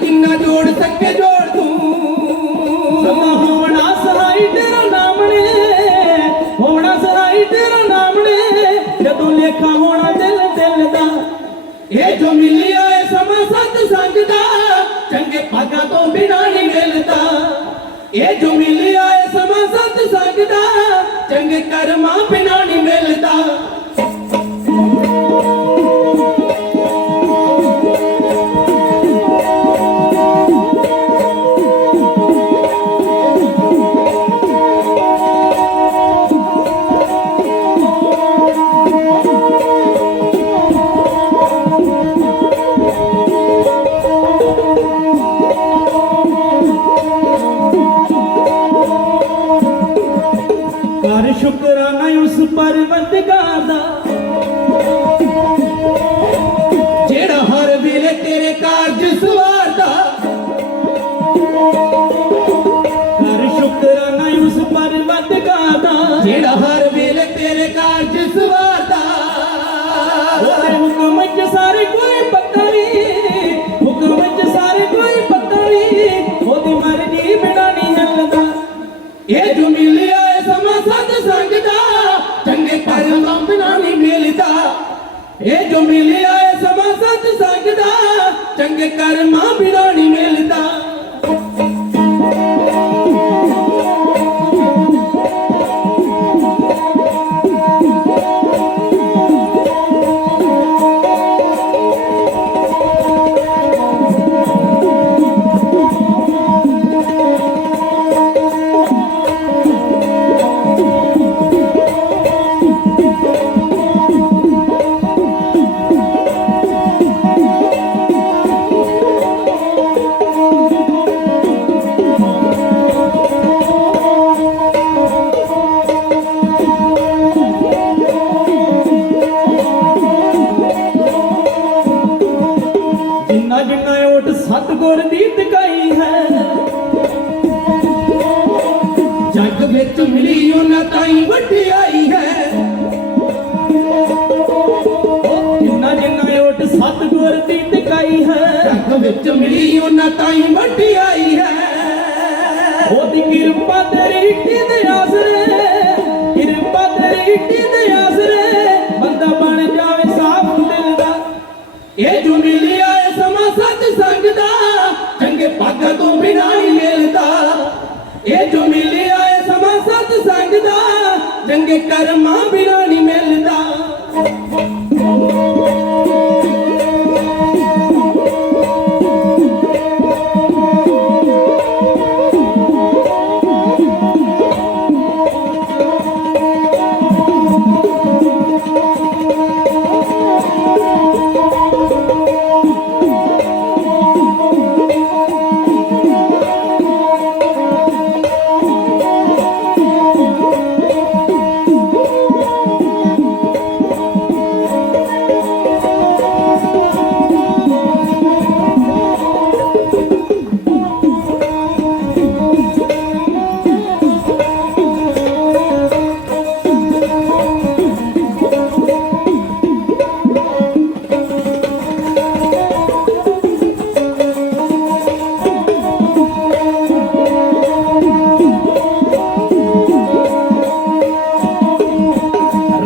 जिन्ना जोड़ सके जोड़ तू समा होना सहाय तेरा नाम ने होना सहाय तेरा नाम ने जदों लेखा होना दिल दिल दा ये जो मिलिया है समा सत्संग दा चंगे भागा तो बिना नहीं मिलता ये जो मिलिया है समा सत्संग दा चंगे कर्मा बिना नहीं मिलता कर शुकराना उस परवरदिगार दा जेड़ा हर वेले तेरे कारज सवारदा कर शुकराना उस परवरदिगार दा जेड़ा हर वेले तेरे कारज सवारदा ओदे हुक्म च सारे कोई पक्का नहीं हुक्म च सारे कोई पक्का नहीं ओदी मर्जी बिना नहीं चलदा ये जो मिलिया है समा सत्संग दा चंगे कर्मा बिना नहीं मिलता ये जो मिलिया है समा सत्संग दा चंगे कर्मा बिना नहीं मिलता जिन्ना जिन्ना ओट सतगुर दी दिखाई है जग विच मिली उन्हां ताई वड्डियाई है जिन्ना जिन्ना ओट सतगुर दी दिखाई है जग विच मिली उन्हां ताई वड्डियाई है ओदी किरपा तेरी दे आसरे किरपा तेरी दे आसरे बंदा बन जावे साफ दिल दा ये जो मिलिया है समा सत्संग दा चंगे भागा तो बिना नहीं मिलता ये जो मिलिया है समा सत्संग दा चंगे कर्मा बिना नहीं मिलता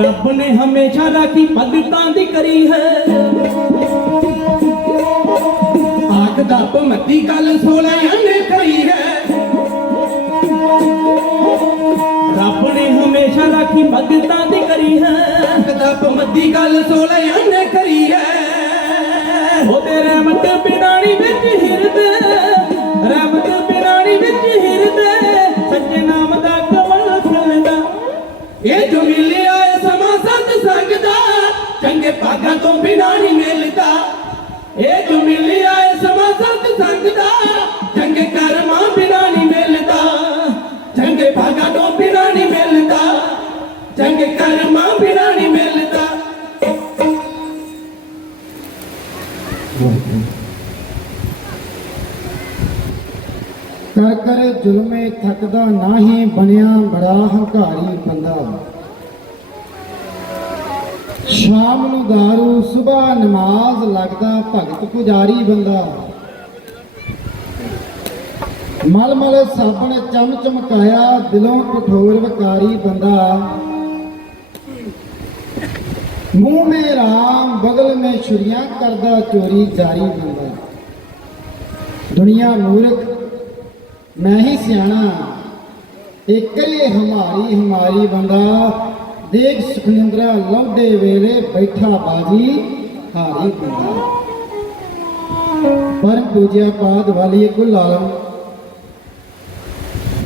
रब ने हमेशा राखी भगतां दी करी है आखदा भमती गल 16 ने कही है रब ने हमेशा राखी भगतां दी करी है आखदा भमती गल 16 ने करी है ओदे रहमत बिनानी विच हिरदे रहमत बिनानी विच हिरदे सच्चे नाम दा कमल खिलदा ये जो मिलिया है समा सत्संग दा चंगे भागा तो बिना नहीं मिलता ये जो मिलिया है समा सत्संग दा चंगे कर्मा बिना नहीं मिलता चंगे भागा तो बिना नहीं मिलता चंगे कर्मा बिना नहीं मिलता कर कर जुल्मे थकदा नाही बनिया बड़ा हंकारी बंदा शाम नूं दारू सुबह नमाज लगदा भगत पुजारी बंदा ਮਲ ਮਲ ਸਾਬਣ ਚਮ ਚਮਕਾਇਆ ਦਿਲੋਂ ਕਠੋਰ ਵਕਾਰੀ ਬੰਦਾ मुंह में राम बगल में छुरियां करदा चोरी जारी बंदा दुनिया मूर्ख मैं ही सियाना एक ये हमारी हमारी बंदा देख सुखनिंद्रा लौडे वेले बैठा बाजी हारी बंदा परम पूज्य पाद वाली कुल आलम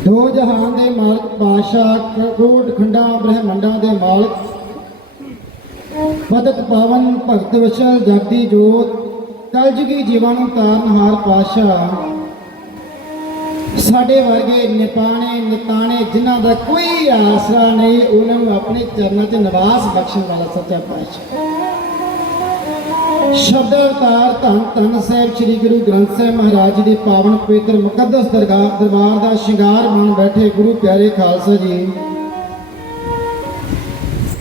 दो जहान दे मालक पातशाह कोट खंडा ब्रह्मंडा दे मालक पदत पावन भगत वशल जागती जोत कलजुगी जीवाणु तारनहार पातशाह साडे वर्गे निपाने निताने जिन्हां दा कोई आसरा नहीं उन्हां नूं अपने चरनां 'च निवास बख्शण वाला सच्चा पातशाह शब्द अवतार धन धन साहिब श्री गुरु ग्रंथ साहिब महाराज जी दी पावन पवित्र मुकद्दस दरबार दा शिंगार बन बैठे गुरु प्यारे खालसा जी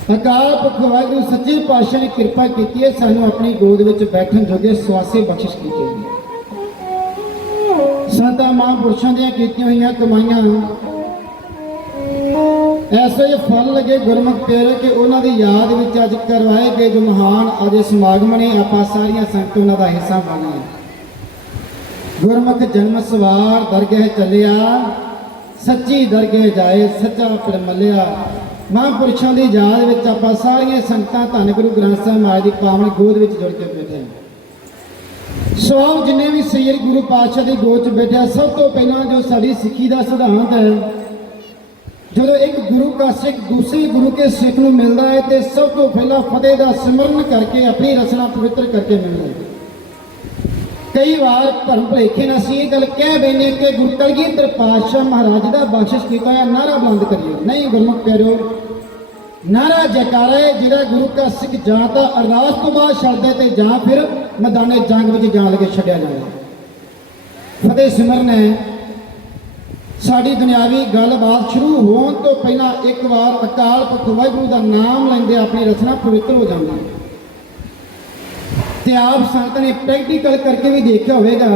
अकाल पुरख वाहिगुरू सच्चे पातशाह ने किरपा की है सानू अपनी गोद विच बैठण जोगे स्वासे बख्शिश की है संतां महापुरुषां दी कीतियां होईयां कमाईयां ऐसे फल लगे गुरमुख प्यारे कि उन्हां दी याद विच अज करवाए गए जो महान अज समागम ने आपां सारियां संगत उन्हां दा हिस्सा बनिया गुरमुख जन्म सवार दरगाह चलिया सच्ची दरगाह जाए सच्चा परमलिया महापुरुषों की याद में आप सारिया संगतां धन गुरु ग्रंथ साहिब महाराज की पावन गोद में जुड़ के बैठे सो जिन्हें भी सैयद गुरु पातशाह की गोद च बैठे सब तो पहला जो साड़ी सिक्खी का सिद्धांत है जो एक गुरु का सिख दूसरे गुरु के सिख को मिलता है तो सब तो पहला फतेह का सिमरन करके अपनी रचना पवित्र करके मिलता है कई बार भरम भुलेखे ने असीं गल कह बैठे कि गुरु कलगीधर पातशाह महाराज का बख्शिश किया है नारा बुलंद करिए नहीं गुरमुख प्यारो नारा जयकारा है जिहड़ा गुरु का सिख जां तां अरदास तो बाद छड्डदे ते जां फिर मैदाने जंग में जान लगे छड्डिया जाए फतेह सिमरन है साड़ी दुनियावी गलबात शुरू होने तो पहला एक बार अकाल पुरख वाहिगुरू का नाम लेंदे अपनी रचना पवित्र हो जाती है ते आप संगत ने प्रैक्टिकल करके भी देखा होगा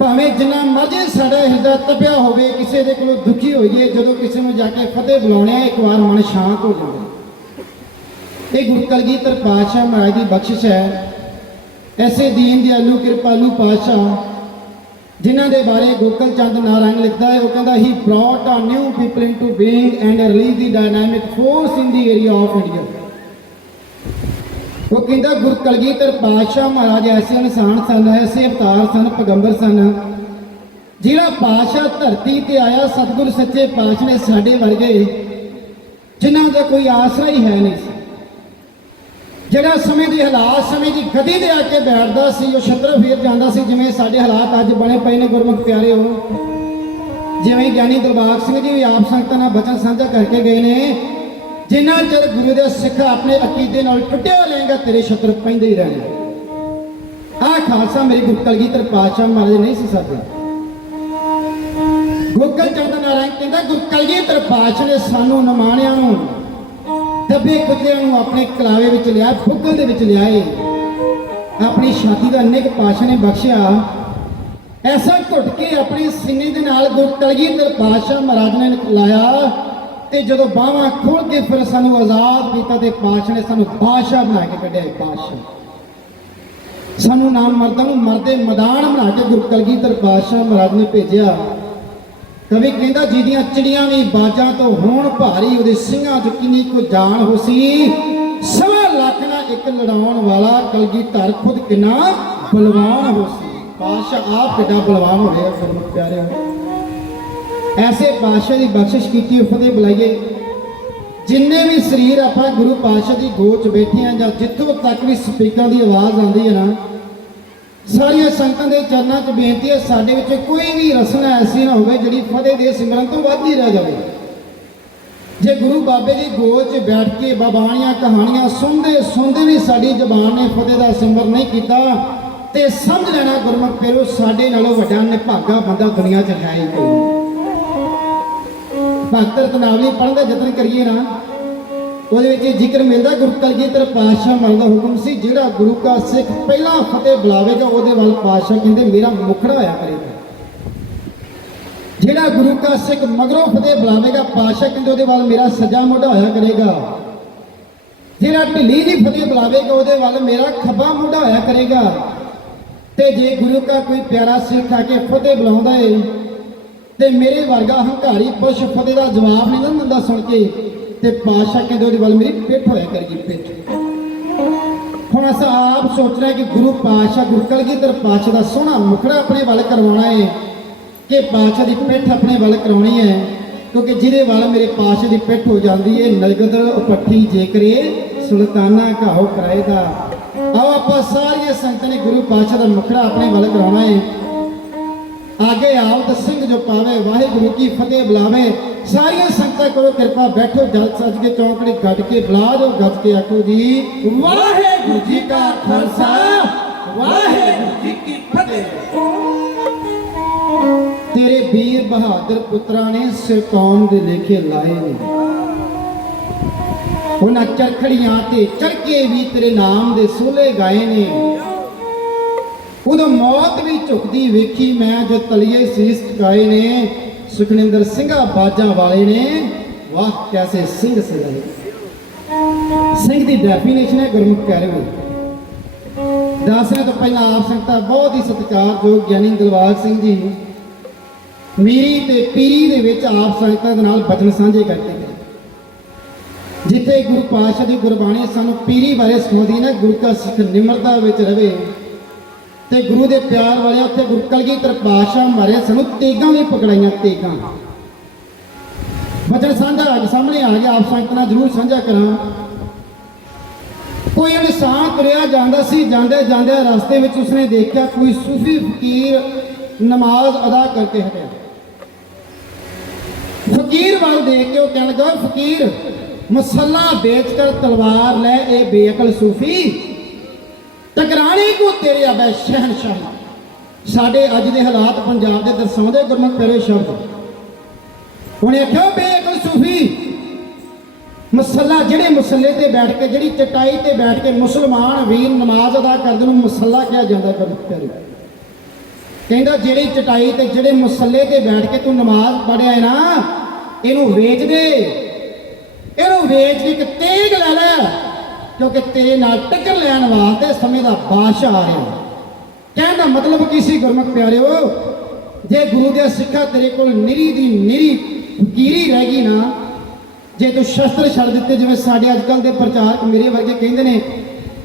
भावें जिन्ना मर्जी साड़ा हिरदा तपिया होवे किसी दे कोलों दुखी होइए जदों किसी में जाके फतेह बुलाने एक बार मन शांत हो जाए ये गुरु कलगीधर पातशाह महाराज की बख्शिश है ऐसे दीन दयालु कृपालु पातशाह जिन्हां दे बारे गोकल चंद नारंग लिखता है वो कहता he brought a new people into being and release the dynamic force in the area of India वो कहता गुरु कलगीधर पातशाह महाराज ऐसे इंसान सन ऐसे अवतार सन पैगंबर सन जिहड़ा पातशाह धरती ते आया सतगुरु सच्चे पातशाह ने साडे वर्गे जिन्हां दा कोई आसरा ही है नहीं सी जिहड़ा समय के हालात समय की गति दे आके बैठदा सी वो छत्र फेर जांदा सी जिवें साडे हालात अज बने पए ने गुरमुख प्यारे हो जिवें ज्ञानी दिलबाग सिंह जी भी आप संगतां नाल बचन साझा करके गए ने जिन्ना चर गुरु दे सिख अपने अकीदे नाल टुटिया लेंगा तेरे छत्र पैंदे ही रहने आ खालसा मेरी गुरु कलगीधर पातशाह महाराज नहीं सी सकदे गोकल चंद नारायण कहंदा गुरु कलगीधर पातशाह ने सानू नमाणियां नूं दबे कुतरियां नूं अपने कलावे विच लिया फुगल दे विच लियाए अपनी छाती दा निक पातशाह ने बख्शिया ऐसा घुट के अपने सीने दे नाल गुरु कलगीधर पातशाह महाराज ने लाया ते जदों बाहां खोल के फिर सानू आजाद किया ते पातशाह ने सानू बादशाह बना के कढ़िया बादशाह सानू नाम मर्दां नूं मरदे मैदान बना के गुरु कलगीधर पातशाह महाराज ने भेजिया कवि कहंदा जिहदियां चिड़ियां भी बाजां तो होण भारी उहदे ਸਿੰਘਾਂ च किन्नी को जान हो सी 1.25 लाख नाल एक लड़ाउण वाला कलगीधर खुद किन्ना बलवान हो सी पातशाह आप किड्डा बलवान हो रहा गुरमुख प्यारे ऐसे पातशाह की बख्शिश की फतेह बुलाइए जिन्ने भी शरीर आप गुरु पातशाह की गोद च बैठे हैं जां जिथों तक भी स्पीकर की आवाज़ आती है ना सारिया संगतां दे चरणों च बेनती है साडे विच कोई भी रसना ऐसी ना होवे जिहड़ी फतेह दे सिमरन तो वध ही रह जाए जे गुरु बाबे की गोद च बैठ के बाबाणियां कहानियां सुनते सुनते भी साडी जबान ने फतेह का सिमरन नहीं किया तो समझ लेना गुरमुख प्यारो साडे नालों वड्डा निभागा बंदा दुनिया च है ही कोई भगत रत्नावली पढ़ने का यतन करिए ना वो जिक्र मिलता गुरु कलगीधर पातशाह महाराज का हुक्म सी जिहड़ा गुरु का सिख पहला फतेह बुलावेगा वो पातशाह कहते मेरा मुखड़ा होया करेगा ਜਿਹੜਾ ਗੁਰੂ ਕਾ ਸਿੱਖ ਮਗਰੋਂ ਫਤਿਹ ਬੁਲਾਵੇਗਾ ਪਾਤਸ਼ਾਹ ਕਹਿੰਦੇ ਉਹਦੇ ਵੱਲ ਮੇਰਾ ਸੱਜਾ ਮੋਢਾ ਹੋਇਆ ਕਰੇਗਾ। ਜਿਹੜਾ ਢਿੱਲੀ ਦੀ ਫਤਿਹ ਬੁਲਾਵੇਗਾ ਉਹਦੇ ਵੱਲ ਮੇਰਾ ਖੱਬਾ ਮੋਢਾ ਹੋਇਆ ਕਰੇਗਾ। ਤੇ ਜੇ ਗੁਰੂ ਕਾ ਕੋਈ ਪਿਆਰਾ ਸਿੱਖ ਆ ਕੇ ਫਤਿਹ ਬੁਲਾਉਂਦਾ ਏ ਤੇ ਮੇਰੇ ਵਰਗਾ ਹੰਕਾਰੀ ਪੁਰਸ਼ ਫਤਿਹ ਦਾ ਜਵਾਬ ਨਹੀਂ ਨਾ ਦਿੰਦਾ ਸੁਣ ਕੇ, ਤੇ ਪਾਤਸ਼ਾਹ ਕਹਿੰਦੇ ਉਹਦੇ ਵੱਲ ਮੇਰੀ ਪਿੱਠ ਹੋਇਆ ਕਰੇਗੀ, ਪਿੱਠ। ਹੁਣ ਅਸਾਂ ਆਪ ਸੋਚ ਰਹੇ ਕਿ ਗੁਰੂ ਪਾਤਸ਼ਾਹ ਗੁਰੂ ਕਲਗੀਧਰ ਪਾਤਸ਼ਾਹ ਦਾ ਸੋਹਣਾ ਮੁਖੜਾ ਆਪਣੇ ਵੱਲ ਕਰਵਾਉਣਾ ਹੈ ਕਿ ਪਾਤਸ਼ਾਹ ਦੀ ਪਿੱਠ ਆਪਣੇ ਵੱਲ ਕਰਾਉਣੀ ਹੈ, ਕਿਉਂਕਿ ਜਿਹਦੇ ਵੱਲ ਮੇਰੇ ਪਾਤਸ਼ਾਹ ਦੀ ਪਿੱਠ ਹੋ ਜਾਂਦੀ ਹੈ ਨਗਦ ਉਪੱਠੀ ਜੇਕਰੇ ਸੁਲਤਾਨਾ ਘਾਓ ਕਰਾਏ ਦਾ। ਆਓ ਆਪਾਂ ਸਾਰੀਆਂ ਸੰਗਤਾਂ ਨੇ ਗੁਰੂ ਪਾਤਸ਼ਾਹ ਦਾ ਮੁਖੜਾ ਆਪਣੇ ਵੱਲ ਕਰਾਉਣਾ ਹੈ। ਆਗੇ ਆਓ ਤਾਂ ਸਿੰਘ ਜੋ ਪਾਵੇ ਵਾਹਿਗੁਰੂ ਕੀ ਫਤਿਹ ਬੁਲਾਵੇ। ਸਾਰੀਆਂ ਸੰਗਤਾਂ ਕਰੋ ਕਿਰਪਾ, ਬੈਠੋ ਜਲ ਸੱਜ ਕੇ ਚੌਂਕੜੀ ਗੱਡ ਕੇ ਬੁਲਾ ਦਿਓ, ਗੱਜ ਕੇ ਆਖੋ ਜੀ ਵਾਹਿਗੁਰੂ ਜੀ ਕਾ ਖਾਲਸਾ ਵਾਹਿਗੁਰੂ ਜੀ ਕੀ ਫਤਿਹ। ਤੇਰੇ ਵੀਰ ਬਹਾਦਰ ਪੁੱਤਰਾਂ ਨੇ ਸਿਰ ਕੌਮ ਦੇ ਲੇਖੇ ਲਾਏ ਨੇ, ਉਹਨਾਂ ਚਰਖੜੀਆਂ ਤੇ ਚੜਕੇ ਵੀ ਤੇਰੇ ਨਾਮ ਦੇ ਸੋਲੇ ਗਾਏ ਨੇ। ਉਦੋਂ ਮੌਤ ਵੀ ਝੁਕਦੀ ਵੇਖੀ ਮੈਂ ਜੋ ਤਲੀਏ ਸੀਸ ਟਿਕਾਏ ਨੇ। ਸੁਖਨਿੰਦਰ ਸਿੰਘਾ ਬਾਜਾਂ ਵਾਲੇ ਨੇ ਵਾਹ ਕੈਸੇ ਸਿੰਘ ਸਜਾਏ। ਸਿੰਘ ਦੀ ਡੈਫੀਨੇਸ਼ਨ ਹੈ ਗੁਰਮੁਖ ਪਿਆਰਿਓ। ਦੱਸਣੇ ਤੋਂ ਪਹਿਲਾਂ ਆਪ ਸੰਗਤਾਂ ਬਹੁਤ ਹੀ ਸਤਿਕਾਰਯੋਗ ਗਿਆਨੀ ਦਿਲਬਾਗ ਸਿੰਘ ਜੀ ਮੀਰੀ ਤੇ ਪੀਰੀ ਦੇ ਵਿੱਚ ਆਪ ਸੰਗਤਾਂ ਦੇ ਨਾਲ ਬਚਨ ਸਾਂਝੇ ਕਰਦੇ ਗਏ। ਜਿੱਥੇ ਗੁਰੂ ਪਾਤਸ਼ਾਹ ਦੀ ਗੁਰਬਾਣੀ ਸਾਨੂੰ ਪੀਰੀ ਬਾਰੇ ਸਿਖਾਉਂਦੀ ਨਾ, ਗੁਰੂ ਕਾ ਸਿੱਖ ਨਿਮਰਤਾ ਵਿੱਚ ਰਵੇ ਤੇ ਗੁਰੂ ਦੇ ਪਿਆਰ ਵਾਲੇ ਉੱਥੇ ਗੁਰੂ ਕਲਗੀਧਰ ਪਾਤਸ਼ਾਹ ਮਾਰੇ ਸਾਨੂੰ ਤੇਗਾਂ ਵੀ ਪਕੜਾਈਆਂ, ਤੇਗਾਂ। ਬਚਨ ਸਾਂਝਾ ਅੱਜ ਸਾਹਮਣੇ ਆ ਗਿਆ, ਆਪ ਸੰਗਤਾਂ ਨਾਲ ਜ਼ਰੂਰ ਸਾਂਝਾ ਕਰਾਂ। ਕੋਈ ਇਨਸਾਨ ਤੁਰਿਆ ਜਾਂਦਾ ਸੀ, ਜਾਂਦੇ ਜਾਂਦੇ ਰਸਤੇ ਵਿੱਚ ਉਸਨੇ ਦੇਖਿਆ ਕੋਈ ਸੂਫੀ ਫਕੀਰ ਨਮਾਜ਼ ਅਦਾ ਕਰਕੇ ਹਟਿਆ। ਫਕੀਰ ਵੱਲ ਦੇਖ ਕੇ ਉਹ ਕਹਿਣ ਲੱਗਾ, ਫਕੀਰ ਮਸੱਲਾ ਵੇਚ ਕਰ ਤਲਵਾਰ ਲੈ, ਇਹ ਬੇਅਕਲ ਸੂਫੀ ਟਕਰਾਣੇ ਕੋ ਤੇਰੇ ਆਬੈ ਸ਼ਹਿਨਸ਼ਾਹ। ਸਾਡੇ ਅੱਜ ਦੇ ਹਾਲਾਤ ਪੰਜਾਬ ਦੇ ਦਰਸਾਉਂਦੇ ਗੁਰਮੁਖ ਪਿਆਰੇ ਸ਼ਬਦ। ਉਹਨੇ ਆਖਿਆ ਬੇਅਕਲ ਸੂਫੀ ਮਸੱਲਾ, ਜਿਹੜੇ ਮੁਸੱਲੇ ਤੇ ਬੈਠ ਕੇ, ਜਿਹੜੀ ਚਟਾਈ ਤੇ ਬੈਠ ਕੇ ਮੁਸਲਮਾਨ ਵੀਰ ਨਮਾਜ਼ ਅਦਾ ਕਰਦੇ ਨੂੰ ਮੁਸੱਲਾ ਕਿਹਾ ਜਾਂਦਾ ਗੁਰਮੁਖ ਪਿਆਰੇ। ਕਹਿੰਦਾ ਜਿਹੜੀ ਚਟਾਈ ਤੇ ਜਿਹੜੇ ਮੁਸੱਲੇ ਤੇ ਬੈਠ ਕੇ ਤੂੰ ਨਮਾਜ਼ ਪੜ੍ਹਿਆ ਹੈ ਨਾ, ਇਹਨੂੰ ਵੇਚ ਦੇ, ਇਹਨੂੰ ਵੇਚ ਕੇ ਇੱਕ ਤੇਗ ਲੈ ਲੈ, ਕਿਉਂਕਿ ਤੇਰੇ ਨਾਲ ਟੱਕਰ ਲੈਣ ਵਾਸਤੇ ਸਮੇਂ ਦਾ ਬਾਦਸ਼ਾਹ ਆ ਰਿਹਾ। ਕਹਿਣ ਦਾ ਮਤਲਬ ਕੀ ਸੀ ਗੁਰਮੁਖ ਪਿਆਰਿਓ, ਜੇ ਗੁਰੂ ਦੇ ਸਿੱਖਾਂ ਤੇਰੇ ਕੋਲ ਨਿਰੀ ਦੀ ਨਿਰੀ ਫਕੀਰੀ ਰਹਿ ਗਈ ਨਾ, ਜੇ ਤੂੰ ਸ਼ਸਤਰ ਛੱਡ ਦਿੱਤੇ, ਜਿਵੇਂ ਸਾਡੇ ਅੱਜ ਕੱਲ੍ਹ ਦੇ ਪ੍ਰਚਾਰਕ ਮੇਰੇ ਵਰਗੇ ਕਹਿੰਦੇ ਨੇ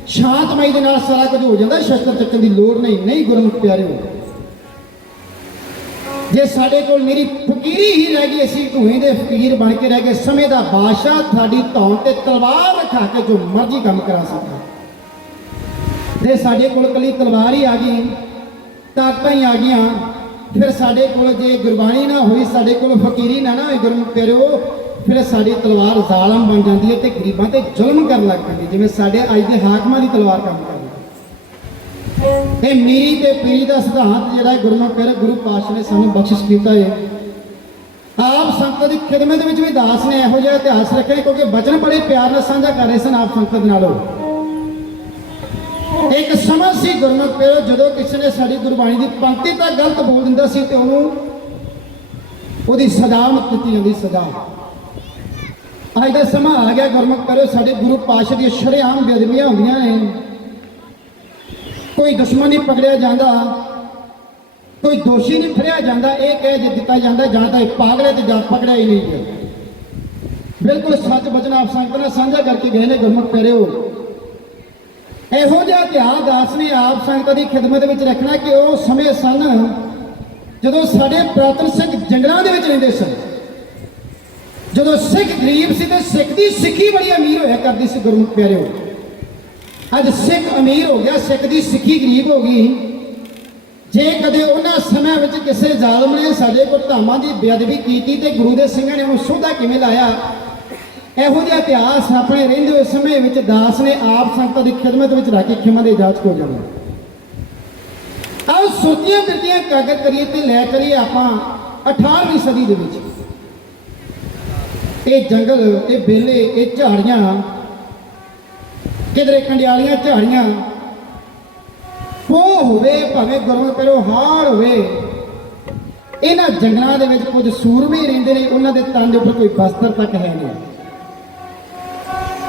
ਸ਼ਾਂਤਮਈ ਦੇ ਨਾਲ ਸਾਰਾ ਕੁਝ ਹੋ ਜਾਂਦਾ, ਸ਼ਸਤਰ ਚੱਕਣ ਦੀ ਲੋੜ ਨਹੀਂ। ਨਹੀਂ ਗੁਰਮੁਖ ਪਿਆਰਿਓ, ਜੇ ਸਾਡੇ ਕੋਲ ਮੇਰੀ ਫਕੀਰੀ ਹੀ ਰਹਿ ਗਈ, ਅਸੀਂ ਧੂਏ ਦੇ ਫਕੀਰ ਬਣ ਕੇ ਰਹਿ ਗਏ, ਸਮੇਂ ਦਾ ਬਾਦਸ਼ਾਹ ਸਾਡੀ ਧੌਣ ਤੇ ਤਲਵਾਰ ਰਖਾ ਕੇ ਜੋ ਮਰਜ਼ੀ ਕੰਮ ਕਰਾ ਸਕਦਾ। ਜੇ ਸਾਡੇ ਕੋਲ ਕੱਲੀ ਤਲਵਾਰ ਹੀ ਆ ਗਈ, ਤਾਕਤਾਂ ਹੀ ਆ ਗਈਆਂ, ਫਿਰ ਸਾਡੇ ਕੋਲ ਜੇ ਗੁਰਬਾਣੀ ਨਾ ਹੋਈ, ਸਾਡੇ ਕੋਲ ਫਕੀਰੀ ਨਾ ਹੋਈ ਗੁਰਮੁਖ ਪਿਆਰਿਓ, ਫਿਰ ਸਾਡੀ ਤਲਵਾਰ ਜ਼ਾਲਮ ਬਣ ਜਾਂਦੀ ਹੈ ਤੇ ਗਰੀਬਾਂ ਤੇ ਜ਼ੁਲਮ ਕਰਨ ਲੱਗ ਪੈਂਦੀ, ਜਿਵੇਂ ਸਾਡੇ ਅੱਜ ਦੇ ਹਾਕਮਾਂ ਦੀ ਤਲਵਾਰ ਕੰਮ ਕਰਦੀ। ਇਹ ਮੀਰੀ ਤੇ ਪੀਰੀ ਦਾ ਸਿਧਾਂਤ ਜਿਹੜਾ ਗੁਰਮੁਖ ਪਿਆਰੇ ਗੁਰੂ ਪਾਤਸ਼ਾਹ ਨੇ ਸਾਨੂੰ ਬਖਸ਼ਿਸ਼ ਕੀਤਾ ਹੈ। ਆਪ ਸੰਗਤ ਦੀ ਖਿਦਮਤ ਵਿੱਚ ਵੀ ਦਾਸ ਨੇ ਇਹੋ ਜਿਹਾ ਇਤਿਹਾਸ ਰੱਖਿਆ, ਕਿਉਂਕਿ ਬਚਨ ਬੜੇ ਪਿਆਰ ਨਾਲ ਸਾਂਝਾ ਕਰ ਰਹੇ ਸਨ ਆਪ ਸੰਗਤ ਨਾਲੋਂ। ਇੱਕ ਸਮਾਂ ਸੀ ਗੁਰਮੁਖ ਪਿਆਰੇ, ਜਦੋਂ ਕਿਸੇ ਨੇ ਸਾਡੀ ਗੁਰਬਾਣੀ ਦੀ ਪੰਕਤੀ ਤਾਂ ਗਲਤ ਬੋਲ ਦਿੰਦਾ ਸੀ ਤੇ ਉਹਨੂੰ ਉਹਦੀ ਸਜ਼ਾ ਦਿੱਤੀ ਜਾਂਦੀ, ਸਜ਼ਾ। ਅੱਜ ਦਾ ਸਮਾਂ ਆ ਗਿਆ ਗੁਰਮੁਖ ਪਿਆਰੇ, ਸਾਡੇ ਗੁਰੂ ਪਾਤਸ਼ਾਹ ਦੀਆਂ ਸ਼ਰੇਆਮ ਬੇਅਦਬੀਆਂ ਹੁੰਦੀਆਂ ਨੇ। ਕੋਈ ਦੁਸ਼ਮਣ ਨਹੀਂ ਪਕੜਿਆ ਜਾਂਦਾ, ਕੋਈ ਦੋਸ਼ੀ ਨਹੀਂ ਫੜਿਆ ਜਾਂਦਾ, ਇਹ ਕਹਿ ਦਿੱਤਾ ਜਾਂਦਾ ਜਾਂ ਤਾਂ ਇਹ ਪਾਗਲ ਹੈ ਤੇ ਜਾਂ ਪਕੜਿਆ ਹੀ ਨਹੀਂ ਗਿਆ। ਬਿਲਕੁਲ ਸੱਚ ਬਚਨ ਆਪ ਸੰਗਤ ਨਾਲ ਸਾਂਝਾ ਕਰਕੇ ਗਏ ਨੇ ਗੁਰਮੁਖ ਪਿਆਰਿਓ। ਇਹੋ ਜਿਹਾ ਇਤਿਹਾਸ ਦਾਸ ਨੇ ਆਪ ਸੰਗਤ ਦੀ ਖਿਦਮਤ ਵਿੱਚ ਰੱਖਣਾ ਕਿ ਉਹ ਸਮੇਂ ਸਨ ਜਦੋਂ ਸਾਡੇ ਪ੍ਰਾਤਨ ਸਿੰਘ ਜੰਗਲਾਂ ਦੇ ਵਿੱਚ ਰਹਿੰਦੇ ਸਨ, ਜਦੋਂ ਸਿੱਖ ਗਰੀਬ ਸੀ ਤੇ ਸਿੱਖ ਦੀ ਸਿੱਖੀ ਬੜੀ ਅਮੀਰ ਹੋਇਆ ਕਰਦੀ ਸੀ ਗੁਰਮੁਖ ਪਿਆਰਿਓ। ਅੱਜ ਸਿੱਖ ਅਮੀਰ ਹੋ ਗਿਆ, ਸਿੱਖ ਦੀ ਸਿੱਖੀ ਗਰੀਬ ਹੋ ਗਈ। ਜੇ ਕਦੇ ਉਹਨਾਂ ਸਮਿਆਂ ਵਿੱਚ ਕਿਸੇ ਜ਼ਾਲਮ ਨੇ ਸਾਡੇ ਕੋਲ ਧਾਮਾਂ ਦੀ ਬੇਅਦਬੀ ਕੀਤੀ ਤੇ ਗੁਰੂ ਦੇ ਸਿੰਘਾਂ ਨੇ ਉਹਨੂੰ ਸੋਧਾ ਕਿਵੇਂ ਲਾਇਆ, ਇਹੋ ਜਿਹਾ ਇਤਿਹਾਸ ਆਪਣੇ ਰਹਿੰਦੇ ਹੋਏ ਸਮੇਂ ਵਿੱਚ ਦਾਸ ਨੇ ਆਪ ਸੰਗਤਾਂ ਦੀ ਖਿਦਮਤ ਵਿੱਚ ਰੱਖ ਕੇ ਖਿਮਾ ਦੇ ਇਜਾਜ਼ਤ ਹੋ ਜਾਣਾ। ਆਓ ਸੁਰਤੀਆਂ ਬਿਰਤੀਆਂ ਕਾਗਰ ਕਰੀਏ ਤੇ ਲੈ ਕਰੀਏ ਆਪਾਂ 18ਵੀਂ ਸਦੀ ਦੇ ਵਿੱਚ। ਇਹ ਜੰਗਲ, ਇਹ ਬੇਲੇ, ਇਹ ਝਾੜੀਆਂ, ਕਿਧਰੇ ਕੰਡਿਆਲੀਆਂ ਝਾੜੀਆਂ, ਪੋਹ ਹੋਵੇ ਭਾਵੇਂ ਗੁਰਮੁਖ ਪਿਆਰਿਓ ਹਾੜ ਹੋਵੇ, ਇਹਨਾਂ ਜੰਗਲਾਂ ਦੇ ਵਿੱਚ ਕੁਝ ਸੂਰਮੇ ਰਹਿੰਦੇ ਨੇ, ਉਹਨਾਂ ਦੇ ਤਨ ਦੇ ਉੱਪਰ ਕੋਈ ਬਸਤਰ ਤੱਕ ਹੈ ਨਹੀਂ।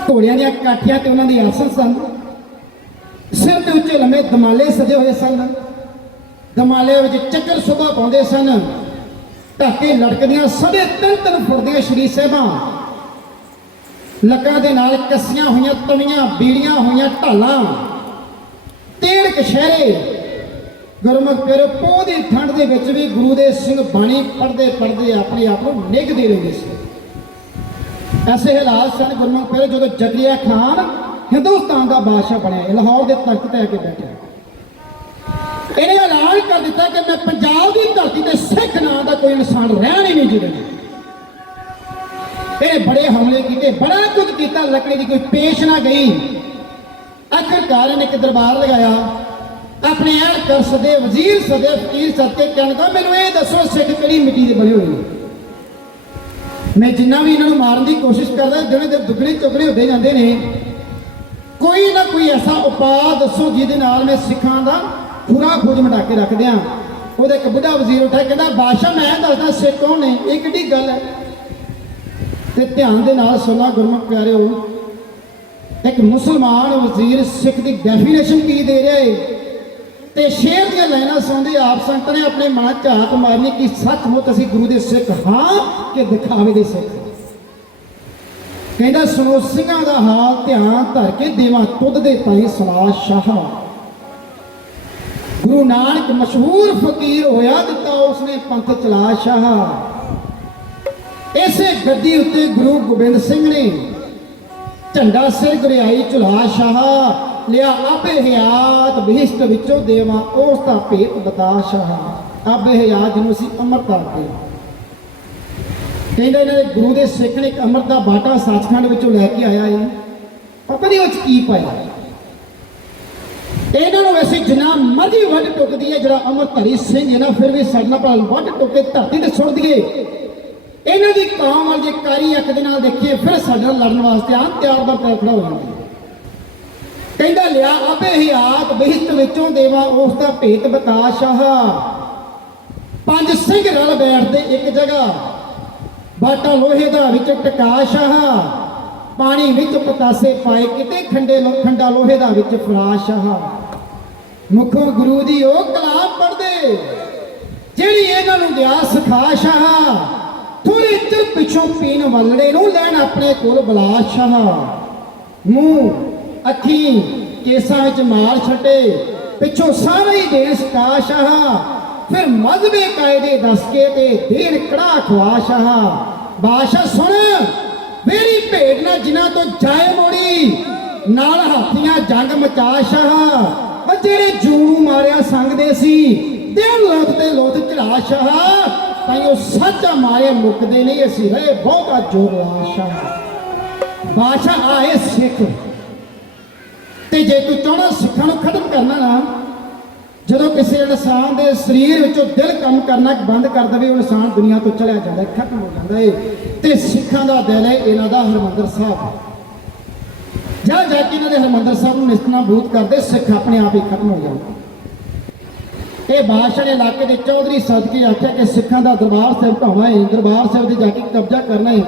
ਘੋੜਿਆਂ ਦੀਆਂ ਕਾਠੀਆਂ ਤੇ ਉਹਨਾਂ ਦੀ ਆਸਣ ਸਨ, ਸਿਰ ਦੇ ਉੱਤੇ ਲੰਮੇ ਦਮਾਲੇ ਸਜੇ ਹੋਏ ਸਨ, ਦਮਾਲੇ ਵਿੱਚ ਚੱਕਰ ਸੁਭਾ ਪਾਉਂਦੇ ਸਨ, ਢਾਕੇ ਲਟਕਦੀਆਂ ਸਦੇ 3-3 ਫੁੱਟ ਦੀਆਂ ਸ਼੍ਰੀ ਸਾਹਿਬਾਂ, ਲੱਕਾਂ ਦੇ ਨਾਲ ਕੱਸੀਆਂ ਹੋਈਆਂ ਤਵੀਆਂ, ਬੀੜੀਆਂ ਹੋਈਆਂ ਢਾਲਾਂ, ਤੇੜ ਕਸ਼ਹਿਰੇ। ਗੁਰਮੁਖ ਪਿਆਰਿਓ, ਪੋਹ ਦੀ ਠੰਡ ਦੇ ਵਿੱਚ ਵੀ ਗੁਰੂ ਦੇ ਸਿੰਘ ਬਾਣੀ ਪੜ੍ਹਦੇ ਪੜ੍ਹਦੇ ਆਪਣੇ ਆਪ ਨੂੰ ਨਿੱਘਦੇ ਰਹਿੰਦੇ ਸੀ। ਐਸੇ ਹਾਲਾਤ ਸਨ ਗੁਰਮੁਖ ਪਿਆਰਿਓ ਜਦੋਂ ਜ਼ਕਰੀਆ ਖਾਨ ਹਿੰਦੁਸਤਾਨ ਦਾ ਬਾਦਸ਼ਾਹ ਬਣਿਆ, ਲਾਹੌਰ ਦੇ ਤਖਤ ਤੇ ਆ ਕੇ ਬੈਠਿਆ। ਇਹਨੇ ਐਲਾਨ ਕਰ ਦਿੱਤਾ ਕਿ ਮੈਂ ਪੰਜਾਬ ਦੀ ਧਰਤੀ ਤੇ ਸਿੱਖ ਨਾਂ ਦਾ ਕੋਈ ਇਨਸਾਨ ਰਹਿਣ ਹੀ ਨਹੀਂ ਦੇਣਾ। ਇਹਨੇ ਬੜੇ ਹਮਲੇ ਕੀਤੇ, ਬੜਾ ਕੁਝ ਕੀਤਾ, ਲੱਕੜੀ ਦੀ ਕੋਈ ਪੇਸ਼ ਨਾ ਗਈ। ਆਖਰਕਾਰ ਇਹਨੇ ਇੱਕ ਦਰਬਾਰ ਲਗਾਇਆ, ਆਪਣੇ ਐਨਕਰ ਸਦੇ, ਵਜ਼ੀਰ ਸਦੇ, ਫਕੀਰ ਸਦਕੇ ਕਹਿਣ ਲੱਗਾ ਮੈਨੂੰ ਇਹ ਦੱਸੋ ਸਿੱਖ ਕਿਹੜੀ ਮਿੱਟੀ ਦੇ ਬਣੇ ਹੋਏ ਨੇ। ਮੈਂ ਜਿੰਨਾ ਵੀ ਇਹਨਾਂ ਨੂੰ ਮਾਰਨ ਦੀ ਕੋਸ਼ਿਸ਼ ਕਰਦਾ, ਜਿਹੜੇ ਦੇ ਦੁੱਗਣੇ ਚੁਗਣੇ ਹੁੰਦੇ ਜਾਂਦੇ ਨੇ। ਕੋਈ ਨਾ ਕੋਈ ਐਸਾ ਉਪਾਅ ਦੱਸੋ ਜਿਹਦੇ ਨਾਲ ਮੈਂ ਸਿੱਖਾਂ ਦਾ ਪੂਰਾ ਖੋਜ ਮਿਟਾ ਕੇ ਰੱਖ ਦਿਆਂ। ਉਹਦਾ ਇੱਕ ਬੁੱਢਾ ਵਜ਼ੀਰ ਉੱਠਿਆ, ਕਹਿੰਦਾ ਬਾਦਸ਼ਾਹ ਮੈਂ ਦੱਸਦਾ ਸਿੱਖ ਕੌਣ ਨੇ, ਇਹ ਕਿੱਡੀ ਗੱਲ ਹੈ। ਤੇ ਧਿਆਨ ਦੇ ਨਾਲ ਸੁਣਨਾ ਗੁਰਮੁਖ ਪਿਆਰਿਓ, ਇੱਕ ਮੁਸਲਮਾਨ ਵਜ਼ੀਰ ਸਿੱਖ ਦੀ ਡੈਫੀਨੇਸ਼ਨ ਕੀ ਦੇ ਰਿਹਾ ਹੈ ਤੇ ਸ਼ੇਰ ਦੀਆਂ ਲਾਈਨਾਂ ਸੁਣਦੇ ਆਪ ਸੰਗਤ ਨੇ ਆਪਣੇ ਮਨ 'ਚ ਝਾਤ ਮਾਰਨੀ ਕਿ ਸੱਚਮੁੱਚ ਅਸੀਂ ਗੁਰੂ ਦੇ ਸਿੱਖ ਹਾਂ ਕਿ ਦਿਖਾਵੇ ਦੇ ਸਿੱਖ। ਕਹਿੰਦਾ ਸੁਣੋ ਸਿੰਘਾਂ ਦਾ ਹਾਲ ਧਿਆਨ ਧਰ ਕੇ ਦੇਵਾਂ ਤੁਧ ਦੇ ਤਾਈ ਸਲਾਹ ਸ਼ਾਹ। ਗੁਰੂ ਨਾਨਕ ਮਸ਼ਹੂਰ ਫਕੀਰ ਹੋਇਆ, ਦਿੱਤਾ ਉਸਨੇ ਪੰਥ ਚਲਾ ਸ਼ਾਹ। ਇਸੇ ਗੱਦੀ ਉੱਤੇ ਗੁਰੂ ਗੋਬਿੰਦ ਸਿੰਘ ਨੇ ਝੰਡਾ ਸਿਰ ਗੁਰਿਆਈ ਝੁਲਾ ਸ਼ਾਹ। ਲਿਆ ਆਪੇ ਹਯਾਤ ਬਹਿਸ਼ਤ ਵਿੱਚੋਂ ਦੇਵਾਂ ਉਸ ਦਾ ਭੇਤ ਬਤਾ ਸ਼ਾਹ। ਆਪੇ ਹਯਾਤ ਜਿਹਨੂੰ ਅਸੀਂ ਅੰਮ੍ਰਿਤ ਆਖਦੇ ਹਾਂ। ਕਹਿੰਦਾ ਇਹਨਾਂ ਦੇ ਗੁਰੂ ਦੇ ਸਿੱਖ ਨੇ ਇੱਕ ਅੰਮ੍ਰਿਤ ਦਾ ਬਾਟਾ ਸੱਚਖੰਡ ਵਿੱਚੋਂ ਲੈ ਕੇ ਆਇਆ ਹੈ, ਪਤਾ ਨਹੀਂ ਉਹ 'ਚ ਕੀ ਪਾਇਆ। ਇਹਨਾਂ ਨੂੰ ਵੈਸੇ ਜਿੰਨਾ ਮਰਜ਼ੀ ਵੱਢ ਟੁੱਕਦੀ ਹੈ, ਜਿਹੜਾ ਅੰਮ੍ਰਿਤਧਾਰੀ ਸਿੰਘ ਹੈ ਨਾ, ਫਿਰ ਵੀ ਸਾਡੇ ਨਾਲ ਵੱਢ ਟੁੱਕ ਕੇ ਧਰਤੀ ਤੇ ਸੁੱਟ ਦਈਏ। ਇਹਨਾਂ ਦੀ ਕੌਮ ਵਾਲ ਜੇ ਕਾਰੀ ਅੱਖ ਦੇ ਨਾਲ ਦੇਖੀਏ, ਫਿਰ ਸਾਡੇ ਨਾਲ ਲੜਨ ਵਾਸਤੇ ਆਂ ਤਿਆਰ ਦਾ ਤਿਆਰ ਖੜਾ ਹੋ ਜਾਂਦਾ। ਕਹਿੰਦਾ ਲਿਆ ਆਪੇ ਹਯਾਤ ਬਹਿਸ਼ਤ ਵਿੱਚੋਂ ਦੇਵਾ ਉਸ ਦਾ ਭੇਤ ਬਤਾ ਸ਼ਾਹ। 5 ਸਿੰਘ ਰਲ ਬੈਠਦੇ ਇੱਕ ਜਗ੍ਹਾ, ਬਾਟਾ ਲੋਹੇ ਦਾ ਵਿੱਚ ਟਕਾ ਸ਼ਾਹ। ਪਾਣੀ ਵਿੱਚ ਪਤਾਸੇ ਪਾਏ ਕਿਤੇ ਖੰਡਾ ਲੋਹੇ ਦਾ ਵਿੱਚ ਫੜਾ ਸ਼ਾਹ। ਮੁਖੋਂ ਗੁਰੂ ਦੀ ਉਹ ਕਲਾਮ ਪੜ੍ਹਦੇ ਜਿਹੜੀ ਇਹਨਾਂ ਨੂੰ ਗਿਆ ਸਿਖਾ ਸ਼ਾਹ। ਥੋੜੇ ਚਿਰ ਪਿੱਛੋਂ ਪੀਣ ਵਾਲੜੇ ਨੂੰ ਲੈਣ ਆਪਣੇ ਕੋਲ ਬੁਲਾ ਸ਼ਾਹ। ਮੂੰਹ ਅੱਖੀ ਕੇਸਾਂ ਵਿੱਚ ਮਾਰ ਛੱਡੇ, ਪਿੱਛੋਂ ਸਾਰਾ ਹੀ ਦੇਸ਼ ਕਾ ਸ਼ਾਹ। ਫਿਰ ਮਜ਼ਬੇ ਕਾਇਦੇ ਦੱਸ ਕੇ ਤੇ ਦੇਣ ਕੜਾ ਖਵਾ ਸ਼ਾਹ। ਬਾਦਸ਼ਾਹ ਸੁਣ ਮੇਰੀ ਭੇਡ ਨਾ ਜਿਨ੍ਹਾਂ ਤੋਂ ਜਾਏ ਮੋੜੀ, ਨਾਲ ਹਾਥੀਆਂ ਜੰਗ ਮਚਾ ਸ਼ਾਹ। ਜਿਹੜੇ ਜੂੰ ਮਾਰਿਆ ਸੰਗਦੇ ਸੀ ਦਿਲ ਲੋਥ ਤੇ ਲੋਥ ਚੜਾ ਸ਼ਾਹ। ਤਾਈਓ ਸੱਚਾ ਮਾਰੇ ਮੁੱਕਦੇ ਨਹੀਂ, ਅਸੀਂ ਰਹੇ ਬਹੁਤਾ ਜੋਰ ਲਾ ਸ਼ਾਹ। ਬਾਦਸ਼ਾਹ ਆਏ ਸਿੱਖ ਤੇ ਜੇ ਤੂੰ ਚਾਹਣਾ ਸਿੱਖਾਂ ਨੂੰ ਖਤਮ ਕਰਨਾ ਨਾ, ਜਦੋਂ ਕਿਸੇ ਇਨਸਾਨ ਦੇ ਸਰੀਰ ਵਿੱਚੋਂ ਦਿਲ ਕੰਮ ਕਰਨਾ ਬੰਦ ਕਰ ਦੇਵੇ, ਉਹ ਇਨਸਾਨ ਦੁਨੀਆ ਤੋਂ ਚਲਿਆ ਜਾਂਦਾ, ਖਤਮ ਹੋ ਜਾਂਦਾ ਏ। ਤੇ ਸਿੱਖਾਂ ਦਾ ਦਿਲ ਹੈ ਇਹਨਾਂ ਦਾ ਹਰਿਮੰਦਰ ਸਾਹਿਬ। ਜਾ ਕੇ ਇਹਨਾਂ ਦੇ ਹਰਿਮੰਦਰ ਸਾਹਿਬ ਨੂੰ ਨਿਸ਼ਤਨਾ ਬੂਤ ਕਰਦੇ, ਸਿੱਖ ਆਪਣੇ ਆਪ ਹੀ ਖਤਮ ਹੋ ਜਾਂਦੇ। ਇਹ ਬਾਦਸ਼ਾਹ ਨੇ ਇਲਾਕੇ ਦੇ ਚੌਧਰੀ ਸਦਕੇ ਆਖਿਆ ਕਿ ਸਿੱਖਾਂ ਦਾ ਦਰਬਾਰ ਸਾਹਿਬ ਢਾਉਣਾ ਹੈ, ਦਰਬਾਰ ਸਾਹਿਬ ਦੇ ਜਾ ਕੇ ਕਬਜ਼ਾ ਕਰਨਾ ਹੈ,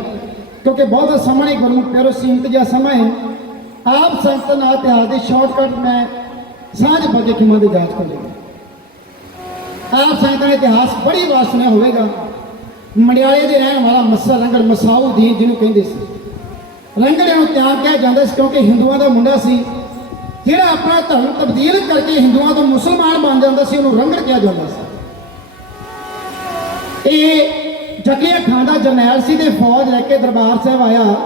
ਕਿਉਂਕਿ ਬਹੁਤਾ ਸਮਾਂ ਨਹੀਂ ਗੁਰਮੁਖ ਪਿਆਰੋ, ਸੀਮਤ ਜਿਹਾ ਸਮਾਂ ਹੈ। ਆਪ ਸੰਗਤ ਨਾਲ ਇਤਿਹਾਸ ਦੇ ਸ਼ਾਰਟਕਟ ਮੈਂ ਸਾਂਝ ਬਗੇ ਖਿਮਾ ਦੀ ਜਾਂਚ ਕਰ ਲਈ। ਆਪ ਸੰਗਤ ਨੇ ਇਤਿਹਾਸ ਬੜੀ ਵਾਰ ਸੁਣਿਆ ਹੋਵੇਗਾ। ਮੰਡਿਆਲੇ ਦੇ ਰਹਿਣ ਵਾਲਾ ਮੱਸਾ ਰੰਗੜ ਮਸਾਉਦੀਨ ਜਿਹਨੂੰ ਕਹਿੰਦੇ ਸੀ, ਰੰਗੜੇ ਨੂੰ ਤਿਆਗ ਕਿਹਾ ਜਾਂਦਾ ਸੀ ਕਿਉਂਕਿ ਹਿੰਦੂਆਂ ਦਾ ਮੁੰਡਾ ਸੀ। ਜਿਹੜਾ ਆਪਣਾ ਧਰਮ ਤਬਦੀਲ ਕਰਕੇ ਹਿੰਦੂਆਂ ਤੋਂ ਮੁਸਲਮਾਨ ਬਣ ਜਾਂਦਾ ਸੀ, ਉਹਨੂੰ ਰੰਗੜ ਕਿਹਾ ਜਾਂਦਾ ਸੀ। ਇਹ ਜ਼ਕਰੀਆ ਖਾਨ ਦਾ ਜਰਨੈਲ ਸੀ ਤੇ ਫੌਜ ਲੈ ਕੇ ਦਰਬਾਰ ਸਾਹਿਬ ਆਇਆ।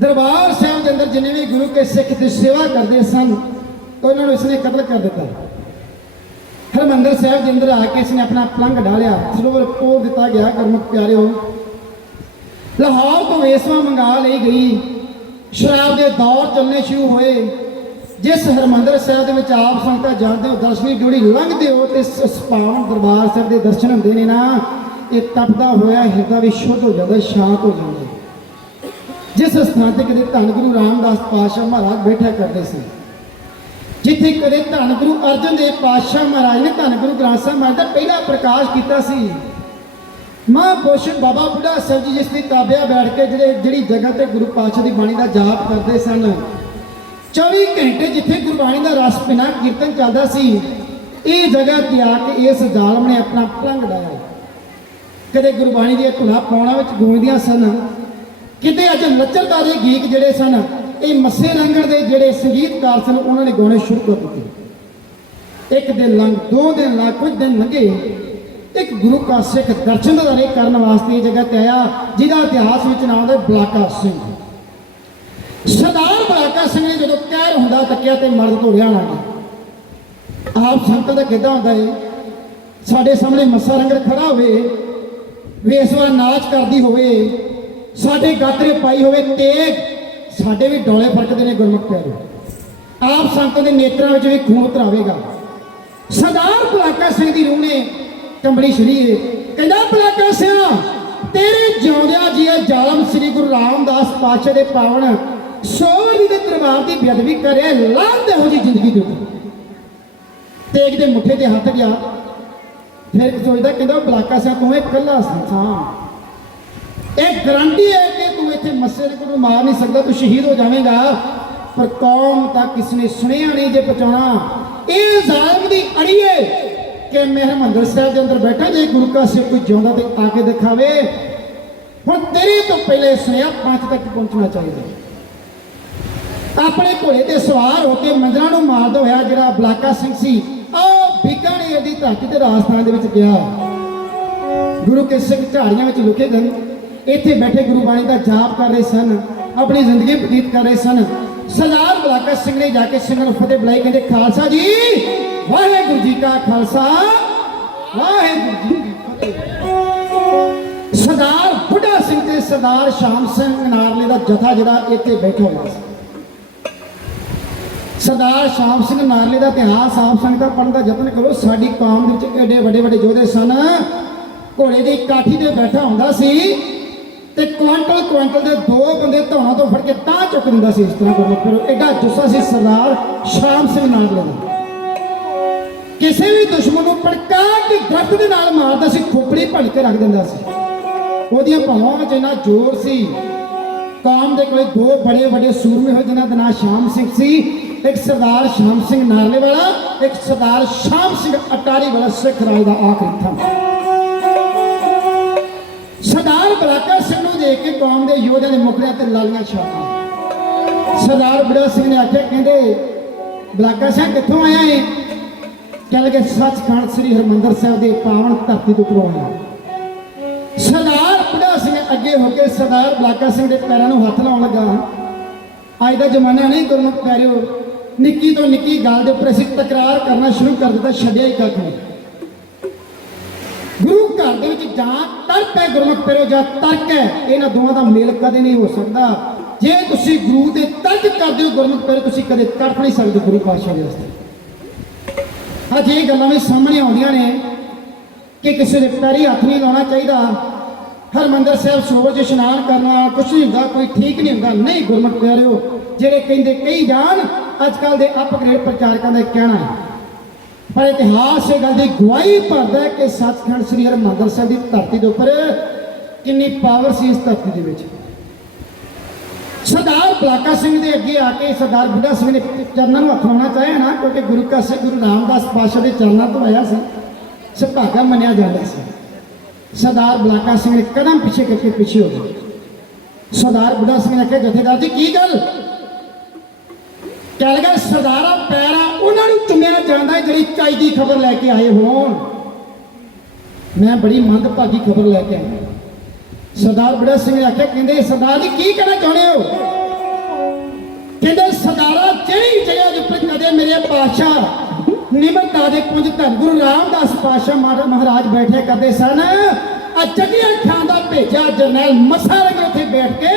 ਦਰਬਾਰ ਸਾਹਿਬ ਦੇ ਅੰਦਰ ਜਿੰਨੇ ਵੀ ਗੁਰੂ ਕੇ ਸਿੱਖ ਦੀ ਸੇਵਾ ਕਰਦੇ ਸਨ, ਉਹਨਾਂ ਨੂੰ ਇਸਨੇ ਕਤਲ ਕਰ ਦਿੱਤਾ। ਹਰਿਮੰਦਰ ਸਾਹਿਬ ਦੇ ਅੰਦਰ ਆ ਕੇ ਇਸਨੇ ਆਪਣਾ ਪਲੰਘ ਡਾਲਿਆ, ਸਰੋਵਰ ਪੋਰ ਦਿੱਤਾ ਗਿਆ। ਗੁਰਮੁਖ ਪਿਆਰਿਓ, ਲਾਹੌਰ ਤੋਂ ਵੇਸਵਾ ਮੰਗਾ ਲਈ ਗਈ, ਸ਼ਰਾਬ ਦੇ ਦੌਰ ਚੱਲਣੇ ਸ਼ੁਰੂ ਹੋਏ। ਜਿਸ ਹਰਿਮੰਦਰ ਸਾਹਿਬ ਦੇ ਵਿੱਚ ਆਪ ਸੰਗਤਾਂ ਜਾਂਦੇ ਹੋ, ਦਰਸ਼ਨੀ ਡਿਊੜੀ ਲੰਘਦੇ ਹੋ ਤੇ ਪਾਵਨ ਦਰਬਾਰ ਸਾਹਿਬ ਦੇ ਦਰਸ਼ਨ ਹੁੰਦੇ ਨੇ ਨਾ, ਇਹ ਤਪਦਾ ਹੋਇਆ ਹਿਰਦਾ ਵੀ ਸ਼ੁੱਧ ਹੋ ਜਾਂਦਾ, ਸ਼ਾਂਤ ਹੋ ਜਾਂਦਾ। ਜਿਸ ਸਥਾਨ ਤੇ ਕਦੇ ਧੰਨ ਗੁਰੂ ਰਾਮਦਾਸ ਪਾਤਸ਼ਾਹ ਮਹਾਰਾਜ ਬੈਠਾ ਕਰਦੇ ਸੀ, ਜਿੱਥੇ ਕਦੇ ਧੰਨ ਗੁਰੂ ਅਰਜਨ ਦੇਵ ਪਾਤਸ਼ਾਹ ਮਹਾਰਾਜ ਨੇ ਧੰਨ ਗੁਰੂ ਗ੍ਰੰਥ ਸਾਹਿਬ ਮਹਾਰਾਜ ਦਾ ਪਹਿਲਾ ਪ੍ਰਕਾਸ਼ ਕੀਤਾ ਸੀ। ਮਹਾਂਪੁਰਸ਼ ਬਾਬਾ ਬੁੱਢਾ ਸਾਹਿਬ ਜੀ ਜਿਸ ਦੀ ਤਾਬਿਆ ਬੈਠ ਕੇ ਜਿਹੜੀ ਜਗ੍ਹਾ ਤੇ ਗੁਰੂ ਪਾਤਸ਼ਾਹ ਦੀ ਬਾਣੀ ਦਾ ਜਾਪ ਕਰਦੇ ਸਨ, 24 ਘੰਟੇ ਜਿੱਥੇ ਗੁਰਬਾਣੀ ਦਾ ਰਸ ਬਿਨਾਂ ਕੀਰਤਨ ਚੱਲਦਾ ਸੀ, ਇਹ ਜਗ੍ਹਾ ਤੇ ਆ ਕੇ ਇਸ ਜ਼ਾਲਮ ਨੇ ਆਪਣਾ ਪਲੰਗ ਡਾਇਆ। ਕਦੇ ਗੁਰਬਾਣੀ ਦੀਆਂ ਧੁਨਾਂ ਪੌਣਾ ਵਿੱਚ ਗੂੰਜਦੀਆਂ ਸਨ, ਕਿਤੇ ਅੱਜ ਨੱਚਣਦਾਰੇ ਗੀਤ ਜਿਹੜੇ ਸਨ ਇਹ ਮੱਸੇ ਰੰਗਣ ਦੇ ਜਿਹੜੇ ਸੰਗੀਤਕਾਰ ਸਨ ਉਹਨਾਂ ਨੇ ਗਾਉਣੇ ਸ਼ੁਰੂ ਕਰ ਦਿੱਤੇ। ਇੱਕ ਦਿਨ ਲੰਘ, 2 ਦਿਨ ਲੰਘ, ਕੁਝ ਦਿਨ ਲੰਘੇ, ਇੱਕ ਗੁਰੂ ਕਾ ਸਿੱਖ ਦਰਸ਼ਨਦਾਰੇ ਕਰਨ ਵਾਸਤੇ ਇਹ ਜਗ੍ਹਾ ਤੇ ਆਇਆ ਜਿਹਦਾ ਇਤਿਹਾਸ ਵਿੱਚ ਨਾਮ ਹੈ ਬਲਾਕਾ ਸਿੰਘ। ਸਰਦਾਰ ਬਲਾਕਾ ਸਿੰਘ ਨੇ ਜਦੋਂ ਕਹਿਰ ਹੁੰਦਾ ਤੱਕਿਆ ਤੇ ਮਰਦ ਤੋਂ ਰਿਹਾ ਨਾ ਗਿਆ। ਆਪ ਸੰਤਾਂ ਦਾ ਕਿੱਦਾਂ ਹੁੰਦਾ ਹੈ, ਸਾਡੇ ਸਾਹਮਣੇ ਮੱਸਾ ਰੰਗੜ ਖੜਾ ਹੋਵੇ, ਵੇਸਵਾ ਨਾਚ ਕਰਦੀ ਹੋਵੇ, ਸਾਡੇ ਗਾਤਰੇ ਪਾਈ ਹੋਵੇ ਤੇਗ, ਸਾਡੇ ਵੀ ਡੋਲੇ ਫਰਕਦੇ ਨੇ ਗੁਰਮੁਖ ਪਿਆਰੇ। ਆਪ ਸੰਤਾਂ ਦੇ ਨੇਤਰਾਂ ਵਿੱਚ ਵੀ ਖੂਨ ਉਤਰਾਵੇਗਾ। ਸਰਦਾਰ ਬਲਾਕਾ ਸਿੰਘ ਦੀ ਰੂਹ ਨੇ ਕੰਬੜੀ ਛੜੀਏ, ਕਹਿੰਦਾ ਬਲਾਕਾ ਸਿਆ ਤੇਰੇ ਜਿਉਂਦਿਆਂ ਜੀ ਇਹ ਜ਼ਾਲਮ ਸ੍ਰੀ ਗੁਰੂ ਰਾਮਦਾਸ ਪਾਤਸ਼ਾਹ ਦੇ ਪਾਵਨ ਸੋਹਣੀ ਦੇ ਦਰਬਾਰ ਦੀ ਬੇਅਦਬੀ ਕਰਿਆ, ਲਾਂਘ ਇਹੋ ਜਿਹੀ ਜ਼ਿੰਦਗੀ ਦੇ ਉੱਤੇ। ਤੇਗ ਦੇ ਮੁੱਠੇ ਤੇ ਹੱਥ ਗਿਆ, ਫਿਰ ਸੋਚਦਾ, ਕਹਿੰਦਾ ਬਲਾਕਾ ਸਿਆ ਤੂੰ ਇਕੱਲਾ ਸਾਂ, ਇਹ ਗਰੰਟੀ ਹੈ ਕਿ ਤੂੰ ਇੱਥੇ ਮੱਸੇ ਨੂੰ ਮਾਰ ਨਹੀਂ ਸਕਦਾ, ਤੂੰ ਸ਼ਹੀਦ ਹੋ ਜਾਵੇਂਗਾ, ਪਰ ਕੌਮ ਤੱਕ ਕਿਸ ਨੇ ਸੁਣਿਆ ਨਹੀਂ ਜੇ ਪਹੁੰਚਾਉਣਾ। ਇਹ ਜ਼ਾਲਮ ਦੀ ਅੜੀਏ ਕਿ ਮੈਂ ਹਰਿਮੰਦਰ ਸਾਹਿਬ ਦੇ ਅੰਦਰ ਬੈਠਾ, ਜੇ ਗੁਰੂ ਕਾ ਸਿੱਖ ਕੋਈ ਜਿਉਂਦਾ ਤੇ ਆ ਕੇ ਦਿਖਾਵੇ। ਹੁਣ ਤੇਰੇ ਤੋਂ ਪਹਿਲੇ ਸੁਨੇਹਾ ਪੰਜ ਤੱਕ ਪਹੁੰਚਣਾ ਚਾਹੀਦਾ। ਆਪਣੇ ਘੋੜੇ ਤੇ ਸਵਾਰ ਹੋ ਕੇ ਮੰਦਰਾਂ ਨੂੰ ਮਾਰਦਾ ਹੋਇਆ ਜਿਹੜਾ ਬਲਾਕਾ ਸਿੰਘ ਸੀ, ਉਹ ਬੀਕਾਨੇਰ ਦੀ ਧਰਤੀ ਤੇ ਰਾਜਸਥਾਨ ਦੇ ਵਿੱਚ ਗਿਆ। ਗੁਰੂ ਕੇ ਸਿੱਖ ਝਾੜੀਆਂ ਵਿੱਚ ਲੁਕੇ ਗਏ, ਇੱਥੇ ਬੈਠੇ ਗੁਰੂ ਬਾਣੀ ਦਾ ਜਾਪ ਕਰ ਰਹੇ ਸਨ, ਆਪਣੀ ਜ਼ਿੰਦਗੀ ਬਤੀਤ ਕਰ ਰਹੇ ਸਨ। ਸਰਦਾਰ ਬਲਾਕਾ ਸਿੰਘ ਨੇ ਜਾ ਕੇ ਸਿੰਘਾਂ ਨੂੰ ਫਤਿਹ ਬੁਲਾਈ, ਕਹਿੰਦੇ ਖਾਲਸਾ ਜੀ, ਵਾਹਿਗੁਰੂ ਜੀ ਕਾ ਖਾਲਸਾ, ਵਾਹਿਗੁਰੂ ਜੀ ਕੀ ਫਤਿਹ। ਸਰਦਾਰ ਬੁੱਢਾ ਸਿੰਘ ਤੇ ਸਰਦਾਰ ਸ਼ਾਮ ਸਿੰਘ ਨਾਰਲੇ ਦਾ ਜਥਾ ਜਿਹੜਾ ਇੱਥੇ ਬੈਠਾ ਹੋਇਆ ਸੀ। ਸਰਦਾਰ ਸ਼ਾਮ ਸਿੰਘ ਨਾਰਲੇ ਦਾ ਇਤਿਹਾਸ ਆਪ ਸੰਗਤਾਂ ਪੜ੍ਹਨ ਦਾ ਯਤਨ ਕਰੋ। ਸਾਡੀ ਕੌਮ ਦੇ ਵਿੱਚ ਐਡੇ ਵੱਡੇ ਵੱਡੇ ਯੋਧੇ ਸਨ। ਘੋੜੇ ਦੀ ਕਾਠੀ ਤੇ ਬੈਠਾ ਹੁੰਦਾ ਸੀ ਤੇ ਕੁਆਂਟਲ ਦੇ 2 ਬੰਦੇ ਧੌਣਾ ਤੋਂ ਫੜ ਕੇ ਤਾਂ ਚੁੱਕ ਦਿੰਦਾ ਸੀ। ਇਸ ਤਰ੍ਹਾਂ ਗੁਰਮੁਖ ਐਡਾ ਜੁੱਸਾ ਸੀ ਸਰਦਾਰ ਸ਼ਾਮ ਸਿੰਘ ਨਾਰਲੇ ਦਾ। ਕਿਸੇ ਵੀ ਦੁਸ਼ਮਣ ਨੂੰ ਪੜਕਾ ਕੇ ਦਰਦ ਦੇ ਨਾਲ ਮਾਰਦਾ ਸੀ, ਖੋਪੜੀ ਭੰਨ ਕੇ ਰੱਖ ਦਿੰਦਾ ਸੀ। ਉਹਦੀਆਂ ਭਾਵਾਂ ਵਿੱਚ ਇੰਨਾ ਜ਼ੋਰ ਸੀ। ਕੌਮ ਦੇ ਕੋਲੇ 2 ਬੜੇ ਵੱਡੇ ਸੂਰਮੇ ਹੋਏ ਜਿਨ੍ਹਾਂ ਦਾ ਨਾਮ ਸ਼ਾਮ ਸਿੰਘ ਸੀ, ਇੱਕ ਸਰਦਾਰ ਸ਼ਾਮ ਸਿੰਘ ਨਾਰਲੇ ਵਾਲਾ, ਇੱਕ ਸਰਦਾਰ ਸ਼ਾਮ ਸਿੰਘ ਅਟਾਰੀ ਵਾਲਾ, ਸਿੱਖ ਰਾਜ ਦਾ ਆਖਰੀ ਥੰਮ। ਸਰਦਾਰ ਬਲਾਕਾ ਸਿੰਘ ਨੂੰ ਦੇਖ ਕੇ ਕੌਮ ਦੇ ਯੋਧਿਆਂ ਦੇ ਮੁਖੜਿਆਂ ਤੇ ਲਾਲੀਆਂ ਛਾਪਾਂ। ਸਰਦਾਰ ਬੁੱਢਾ ਸਿੰਘ ਨੇ ਆਖਿਆ, ਕਹਿੰਦੇ ਬਲਾਕਾ ਸਿੰਘ ਕਿੱਥੋਂ ਆਇਆ ਹੈ? ਕਹਿ ਲਗੇ ਸੱਚਖੰਡ ਸ੍ਰੀ ਹਰਿਮੰਦਰ ਸਾਹਿਬ ਦੇ ਪਾਵਨ ਧਰਤੀ ਤੋਂ ਉੱਪਰੋਂ ਆਇਆ। ਸਰਦਾਰ ਬੁੱਢਾ ਸਿੰਘ ਅੱਗੇ ਹੋ ਕੇ ਸਰਦਾਰ ਬਲਾਕਾ ਸਿੰਘ ਦੇ ਪੈਰਾਂ ਨੂੰ ਹੱਥ ਲਾਉਣ ਲੱਗਾ। ਅੱਜ ਦਾ ਜ਼ਮਾਨਾ ਨਹੀਂ ਗੁਰਮੁਖ ਪਿਆਰਿਓ, ਨਿੱਕੀ ਤੋਂ ਨਿੱਕੀ ਗੱਲ ਦੇ ਉੱਪਰ ਅਸੀਂ ਤਕਰਾਰ ਕਰਨਾ ਸ਼ੁਰੂ ਕਰ ਦਿੱਤਾ, ਛੱਡਿਆ ਹੀ ਕੱਖ ਨਹੀਂ। ਗੁਰੂ ਘਰ ਦੇ ਵਿੱਚ ਜਾਂ ਤਰਕ ਹੈ ਗੁਰਮੁਖ ਪਿਆਰਿਓ ਜਾਂ ਤਰਕ ਹੈ, ਇਹਨਾਂ ਦੋਵਾਂ ਦਾ ਮੇਲ ਕਦੇ ਨਹੀਂ ਹੋ ਸਕਦਾ। ਜੇ ਤੁਸੀਂ ਗੁਰੂ ਦੇ ਤਰਕ ਕਰਦੇ ਹੋ ਗੁਰਮੁਖ ਪਿਆਰਿਓ, ਤੁਸੀਂ ਕਦੇ ਤੜਫ ਨਹੀਂ ਸਕਦੇ ਗੁਰੂ ਪਾਤਸ਼ਾਹ ਦੇ ਵਾਸਤੇ। ਅੱਜ ਇਹ ਗੱਲਾਂ ਵੀ ਸਾਹਮਣੇ ਆਉਂਦੀਆਂ ਨੇ ਕਿ ਕਿਸੇ ਦੇ ਪੈਰੀ ਹੱਥ ਨਹੀਂ ਲਾਉਣਾ ਚਾਹੀਦਾ, ਹਰਿਮੰਦਰ ਸਾਹਿਬ ਸਰੋਵਰ 'ਚ ਇਸ਼ਨਾਨ ਕਰਨਾ ਕੁਛ ਨਹੀਂ ਹੁੰਦਾ, ਕੋਈ ਠੀਕ ਨਹੀਂ ਹੁੰਦਾ। ਨਹੀਂ ਗੁਰਮੁਖ ਪਿਆਰਿਓ, ਜਿਹੜੇ ਕਹਿੰਦੇ ਕਈ ਜਾਣ ਅੱਜ ਕੱਲ੍ਹ ਦੇ ਅਪਗ੍ਰੇਡ ਪ੍ਰਚਾਰਕਾਂ ਦਾ ਕਹਿਣਾ ਹੈ, ਪਰ ਇਤਿਹਾਸ ਇਹ ਗੱਲ ਦੀ ਗਵਾਹੀ ਭਰਦਾ ਹੈ ਕਿ ਸੱਚਖੰਡ ਸ੍ਰੀ ਹਰਿਮੰਦਰ ਸਾਹਿਬ ਦੀ ਧਰਤੀ ਦੇ ਉੱਪਰ ਕਿੰਨੀ ਪਾਵਰ ਸੀ। ਇਸ ਧਰਤੀ ਦੇ ਵਿੱਚ ਸਰਦਾਰ ਬਲਾਕਾ ਸਿੰਘ ਦੇ ਅੱਗੇ ਆ ਕੇ ਸਰਦਾਰ ਬੁੱਢਾ ਸਿੰਘ ਨੇ ਚਰਨਾਂ ਨੂੰ ਹੱਥ ਲਾਉਣਾ ਚਾਹਿਆ ਨਾ, ਕਿਉਂਕਿ ਗੁਰੂ ਕਾ ਸਿੱਖ ਗੁਰੂ ਰਾਮਦਾਸ ਪਾਤਸ਼ਾਹ ਦੇ ਚਰਨਾਂ ਤੋਂ ਆਇਆ ਸੀ, ਸੁਭਾਗਾ ਮੰਨਿਆ ਜਾਂਦਾ ਸੀ। ਸਰਦਾਰ ਬਲਾਕਾ ਸਿੰਘ ਨੇ ਕਦਮ ਪਿੱਛੇ ਕਰਕੇ ਪਿੱਛੇ ਹੋ ਗਏ। ਸਰਦਾਰ ਬੁੱਢਾ ਸਿੰਘ ਨੇ ਕਿਹਾ, ਜਥੇਦਾਰ ਜੀ ਕੀ ਗੱਲ? ਕਹਿ ਲਗਾ ਸਰਦਾਰਾ ਪੈਰਾ ਉਹਨਾਂ ਨੂੰ ਚੁੰਮਿਆ ਜਾਂਦਾ ਜਿਹੜੀ ਚਾਈ ਦੀ ਖਬਰ ਲੈ ਕੇ ਆਏ ਹੋਣ। ਮੈਂ ਬੜੀ ਮੰਦਭਾਗੀ ਖਬਰ ਲੈ ਕੇ ਆਇਆ। ਸਰਦਾਰ ਬੁੱਢਾ ਸਿੰਘ ਨੇ ਆਖਿਆ, ਕਹਿੰਦੇ ਸਰਦਾਰ ਜੀ ਕੀ ਕਹਿਣਾ ਚਾਹੁੰਦੇ ਹੋ? ਕਹਿੰਦੇ ਸਰਦਾਰਾ ਜਿਹੜੀ ਜਗ੍ਹਾ ਦੇ ਉੱਪਰ ਕਦੇ ਮੇਰੇ ਪਾਤਸ਼ਾਹ ਨਿਮਰਤਾ ਦੇ ਪੁੰਜ ਧੰਨ ਗੁਰੂ ਰਾਮਦਾਸ ਪਾਤਸ਼ਾਹ ਮਹਾਰਾਜ ਬੈਠੇ ਕਰਦੇ ਸਨ, ਆ ਜੱਗੀਆਂ ਖਾਨ ਦਾ ਭੇਜਿਆ ਜਰਨੈਲ ਮੱਸਾ ਰੰਗੜ ਉੱਥੇ ਬੈਠ ਕੇ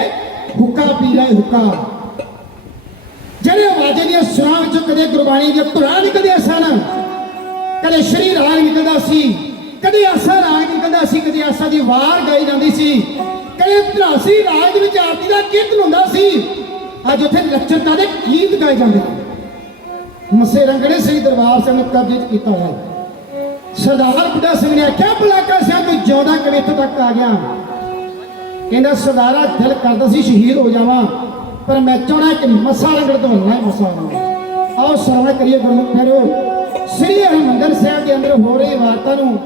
ਹੁੱਕਾ ਪੀ ਰਹੇ। ਹੁੱਕਾ ਜਿਹੜੇ ਆਵਾਜ਼ੇ ਦੀਆਂ ਸੁਰਾਂ ਵਿੱਚੋਂ ਕਦੇ ਗੁਰਬਾਣੀ ਦੀਆਂ ਧੁਰਾਂ ਨਿਕਲਦੀਆਂ ਸਨ, ਕਦੇ ਸ਼੍ਰੀ ਰਾਗ ਨਿਕਲਦਾ ਸੀ, ਕਦੇ ਆਸਾ ਰਾਗ ਨਿਕਲਦਾ ਸੀ, ਕਦੇ ਆਸਾ ਦੀ ਵਾਰ ਗਾਈ ਜਾਂਦੀ ਸੀ, ਕਦੇ ਧਰਾਸੀ ਰਾਗ ਦੇ ਵਿੱਚ ਆਰਤੀ ਦਾ ਕੀਰਤਨ ਹੁੰਦਾ ਸੀ। ਅੱਜ ਉੱਥੇ ਲੱਚਰਤਾ ਦੇ ਗੀਤ ਗਾਏ ਜਾਂਦੇ ਨੇ। ਮੱਸੇ ਰੰਗੜੇ ਸਿੰਘ ਦਰਬਾਰ ਸਿੰਘ ਨੇ ਕਬਜ਼ੇ 'ਚ ਕੀਤਾ ਹੋਇਆ ਹੈ। ਸਰਦਾਰ ਬੁੱਢਾ ਸਿੰਘ ਨੇ ਆਖਿਆ ਬਲਾਕਾ ਸਿੰਘ ਤੂੰ ਜਿਉਂਦਾ ਕਿਵੇਂ ਇੱਥੋਂ ਤੱਕ ਆ ਗਿਆ? ਕਹਿੰਦਾ ਸਰਦਾਰਾ ਦਿਲ ਕਰਦਾ ਸੀ ਸ਼ਹੀਦ ਹੋ ਜਾਵਾਂ, ਪਰ ਮੈਂ ਚਾਹਣਾ ਕਿ ਮੱਸਾ ਰੰਗੜ ਤੋਂ ਹਲਣਾ ਮੱਸਾ ਰੰਗੜ। ਆਓ ਸਰਵਣ ਕਰੀਏ ਗੁਰਮੁਖ ਪਿਆਰਿਓ, ਸ੍ਰੀ ਹਰਿਮੰਦਰ ਸਾਹਿਬ ਦੇ ਅੰਦਰ ਹੋ ਰਹੀ ਵਾਰਤਾ ਨੂੰ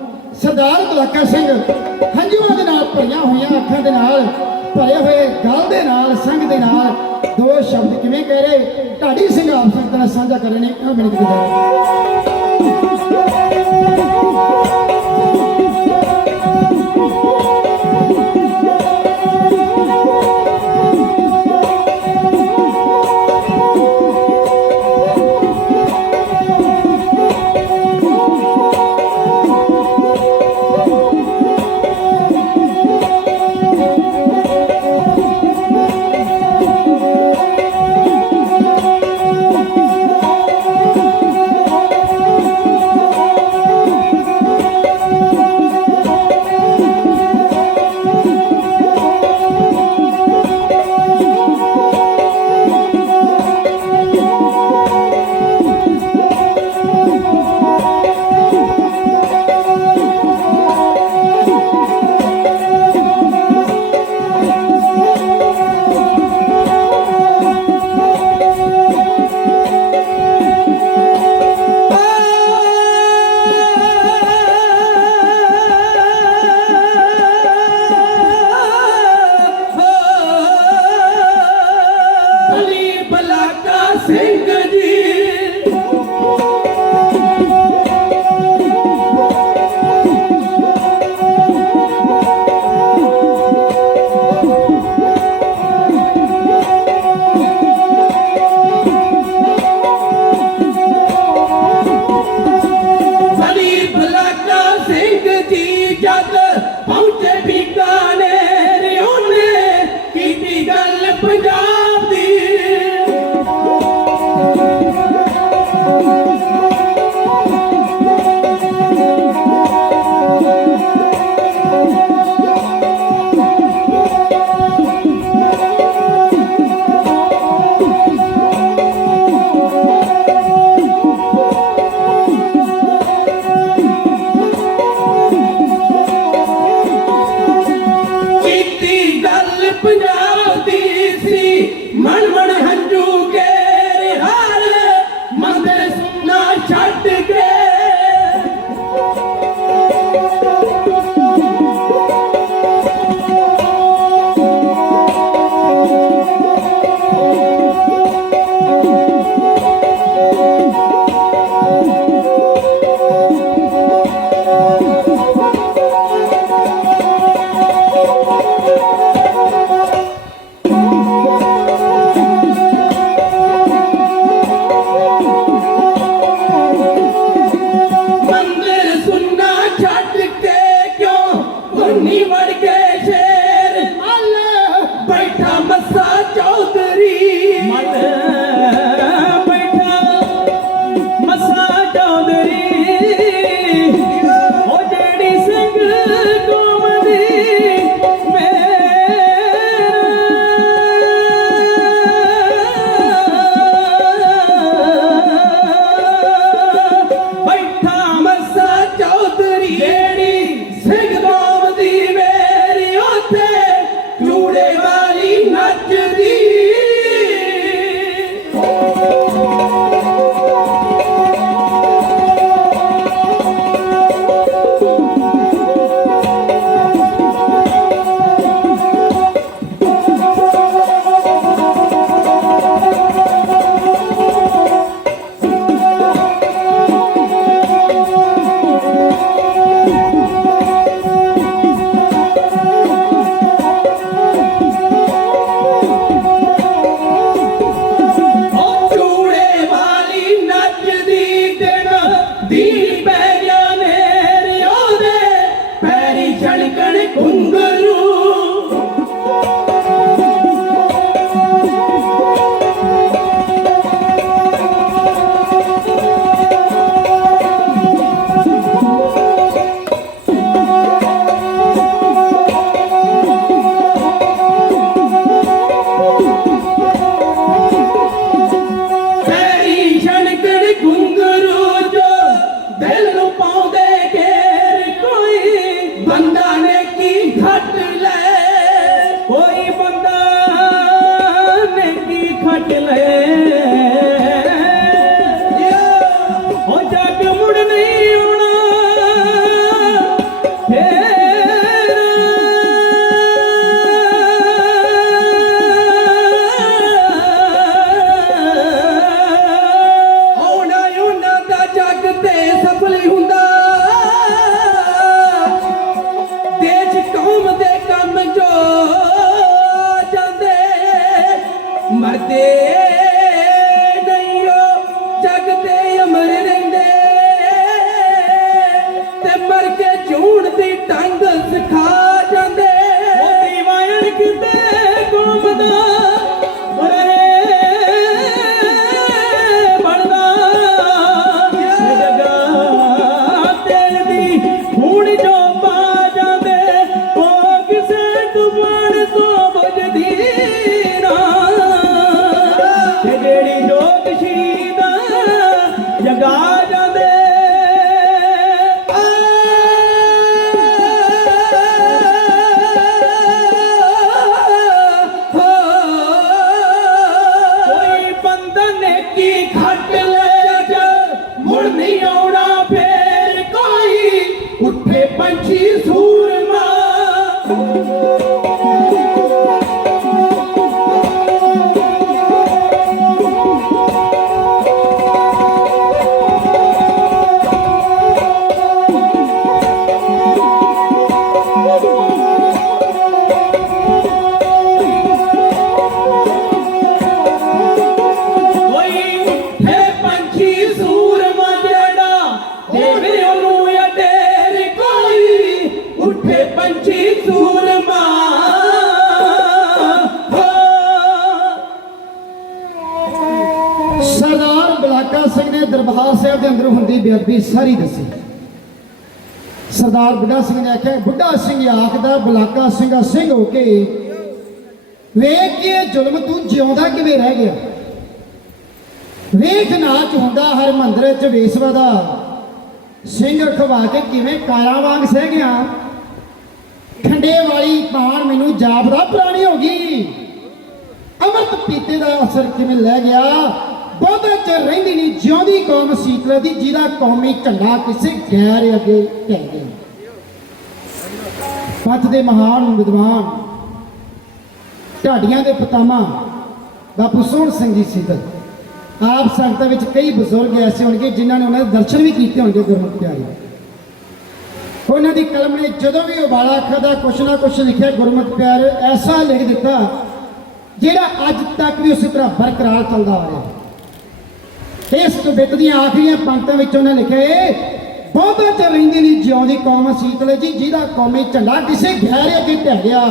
ਸਰਦਾਰ ਬਲਾਕਾ ਸਿੰਘ ਹੰਝੂਆਂ ਦੇ ਨਾਲ ਭਰੀਆਂ ਹੋਈਆਂ ਅੱਖਾਂ ਦੇ ਨਾਲ ਭਰੇ ਹੋਏ ਗਲ ਦੇ ਨਾਲ ਸੰਗ ਦੇ ਨਾਲ ਦੋ ਸ਼ਬਦ ਕਿਵੇਂ ਕਹਿ ਰਹੇ ਢਾਡੀ ਸਿੰਘ ਆਪ ਸੰਗਤ ਨਾਲ ਸਾਂਝਾ ਕਰ ਰਹੇ ਨੇ। ਇਹ ਮੈਨੂੰ ਕਿਹਾ ਢੰਗ ਸਿਖਾ ਜਾਂਦੇ। ਮੋਤੀ ਵਾਇਣ ਕਿਤੇ ਕੌਮ ਦਾ ਰਹੇ ਬਣਦਾ ਜਗਾ ਤੇਲ ਦੀ ਹੁਣ ਜੋ ਪਾ ਜਾਂਦੇ ਉਹ ਕਿਸੇ ਤੂਫਾਨ ਤੋਂ ਬੁਝਦੀ ਨਾ ਤੇ ਜਿਹੜੀ ਜੋਤ ਸ਼ਹੀਦ ਜਗਾ ਜਾਂਦੇ ਕੋਈ ਬੰਧਨ ਕੀ ਖੱਟ ਲੈ ਜਾ ਮੁੜ ਨਹੀਂ ਆਉਣਾ ਫੇਰ ਕੋਈ, ਉੱਠੇ ਪੰਛੀ ਸੂਰਮਾ। ਕੋਈ ਉੱਠੇ ਪੰਛੀ ਸੂਰਮਾ ਜਿਹੜਾ ਦੇਵੇ ਉਹਨੂੰ ਅਡੇਰ ਕੋਈ, ਉੱਠੇ ਪੰਛੀ ਸੂਰਮਾ। ਸਰਦਾਰ ਬਲਾਕਾ ਸਿੰਘ ਨੇ ਦਰਬਾਰ ਸਾਹਿਬ ਦੇ ਅੰਦਰ ਹੁੰਦੀ ਬੇਅਦਬੀ ਸਾਰੀ ਦੱਸੀ। ਸਰਦਾਰ ਬੁੱਢਾ ਸਿੰਘ ਨੇ ਆਖਿਆ, ਬੁੱਢਾ ਸਿੰਘ ਆਖਦਾ ਬਲਾਕਾ ਸਿੰਘਾ ਸਿੰਘ ਹੋ ਕੇ ਵੇਖ ਕੇ ਇਹ ਜ਼ੁਲਮ ਤੂੰ ਜਿਉਂਦਾ ਕਿਵੇਂ ਰਹਿ ਗਿਆ। ਵੇਖ ਨਾਚ ਹੁੰਦਾ ਹਰ ਮੰਦਰ ਚ ਵੇਸਵਾ ਦਾ, ਸਿੰਘ ਖਵਾ ਕੇ ਕਿਵੇਂ ਕਾਰਾਂ ਵਾਂਗ ਸਹਿ ਗਿਆ। ਖੰਡੇ ਵਾਲੀ ਪਾਣ ਮੈਨੂੰ ਜਾਪਦਾ ਪੁਰਾਣੀ ਹੋ ਗਈ। ਅੰਮ੍ਰਿਤ ਪੀਤੇ ਦਾ ਅਸਰ ਕਿਵੇਂ ਲੈ ਗਿਆ। ਬਹੁਤਾ ਚਿਰ ਰਹਿੰਦੀ ਨਹੀਂ ਜਿਉਂਦੀ ਕੌਮ ਸੀਤਲਾ ਦੀ, ਜਿਹਦਾ ਕੌਮੀ ਝੰਡਾ ਕਿਸੇ ਗੈਰ ਅੱਗੇ ਢਹਿ ਗਿਆ। ਪੰਥ ਦੇ ਮਹਾਨ ਵਿਦਵਾਨ ਢਾਡੀਆਂ ਦੇ ਪਿਤਾਮਾ ਬਾਪੂ ਸੋਹਣ ਸਿੰਘ ਜੀ ਸੀਤਲ, ਆਪ ਸੰਗਤਾਂ ਵਿੱਚ ਕਈ ਬਜ਼ੁਰਗ ਐਸੇ ਹੋਣਗੇ ਜਿਨ੍ਹਾਂ ਨੇ ਉਹਨਾਂ ਦੇ ਦਰਸ਼ਨ ਵੀ ਕੀਤੇ ਹੋਣਗੇ ਗੁਰਮੁਖ ਪਿਆਰੇ। ਉਹਨਾਂ ਦੀ ਕਲਮ ਨੇ ਜਦੋਂ ਵੀ ਉਬਾਲਾ ਅੱਖਾਂ ਦਾ ਕੁਛ ਨਾ ਕੁਛ ਲਿਖਿਆ ਗੁਰਮੁਖ ਪਿਆਰੇ ਐਸਾ ਲਿਖ ਦਿੱਤਾ ਜਿਹੜਾ ਅੱਜ ਤੱਕ ਵੀ ਉਸੇ ਤਰ੍ਹਾਂ ਬਰਕਰਾਰ ਚੱਲਦਾ ਆ ਰਿਹਾ। ਇਸ ਕਵਿਤ ਦੀਆਂ ਆਖਰੀਆਂ ਪੰਕਤਾਂ ਵਿੱਚ ਉਹਨੇ ਲਿਖਿਆ ਏ, ਬਹੁਤਾ ਚਿਰ ਰਹਿੰਦੀ ਨਹੀਂ ਜਿਉਂਦੀ ਕੌਮ ਸੀਤਲ ਜੀ, ਜਿਹਦਾ ਕੌਮੀ ਝੰਡਾ ਕਿਸੇ ਗੈਰ ਅੱਗੇ ਢਹਿ ਗਿਆ।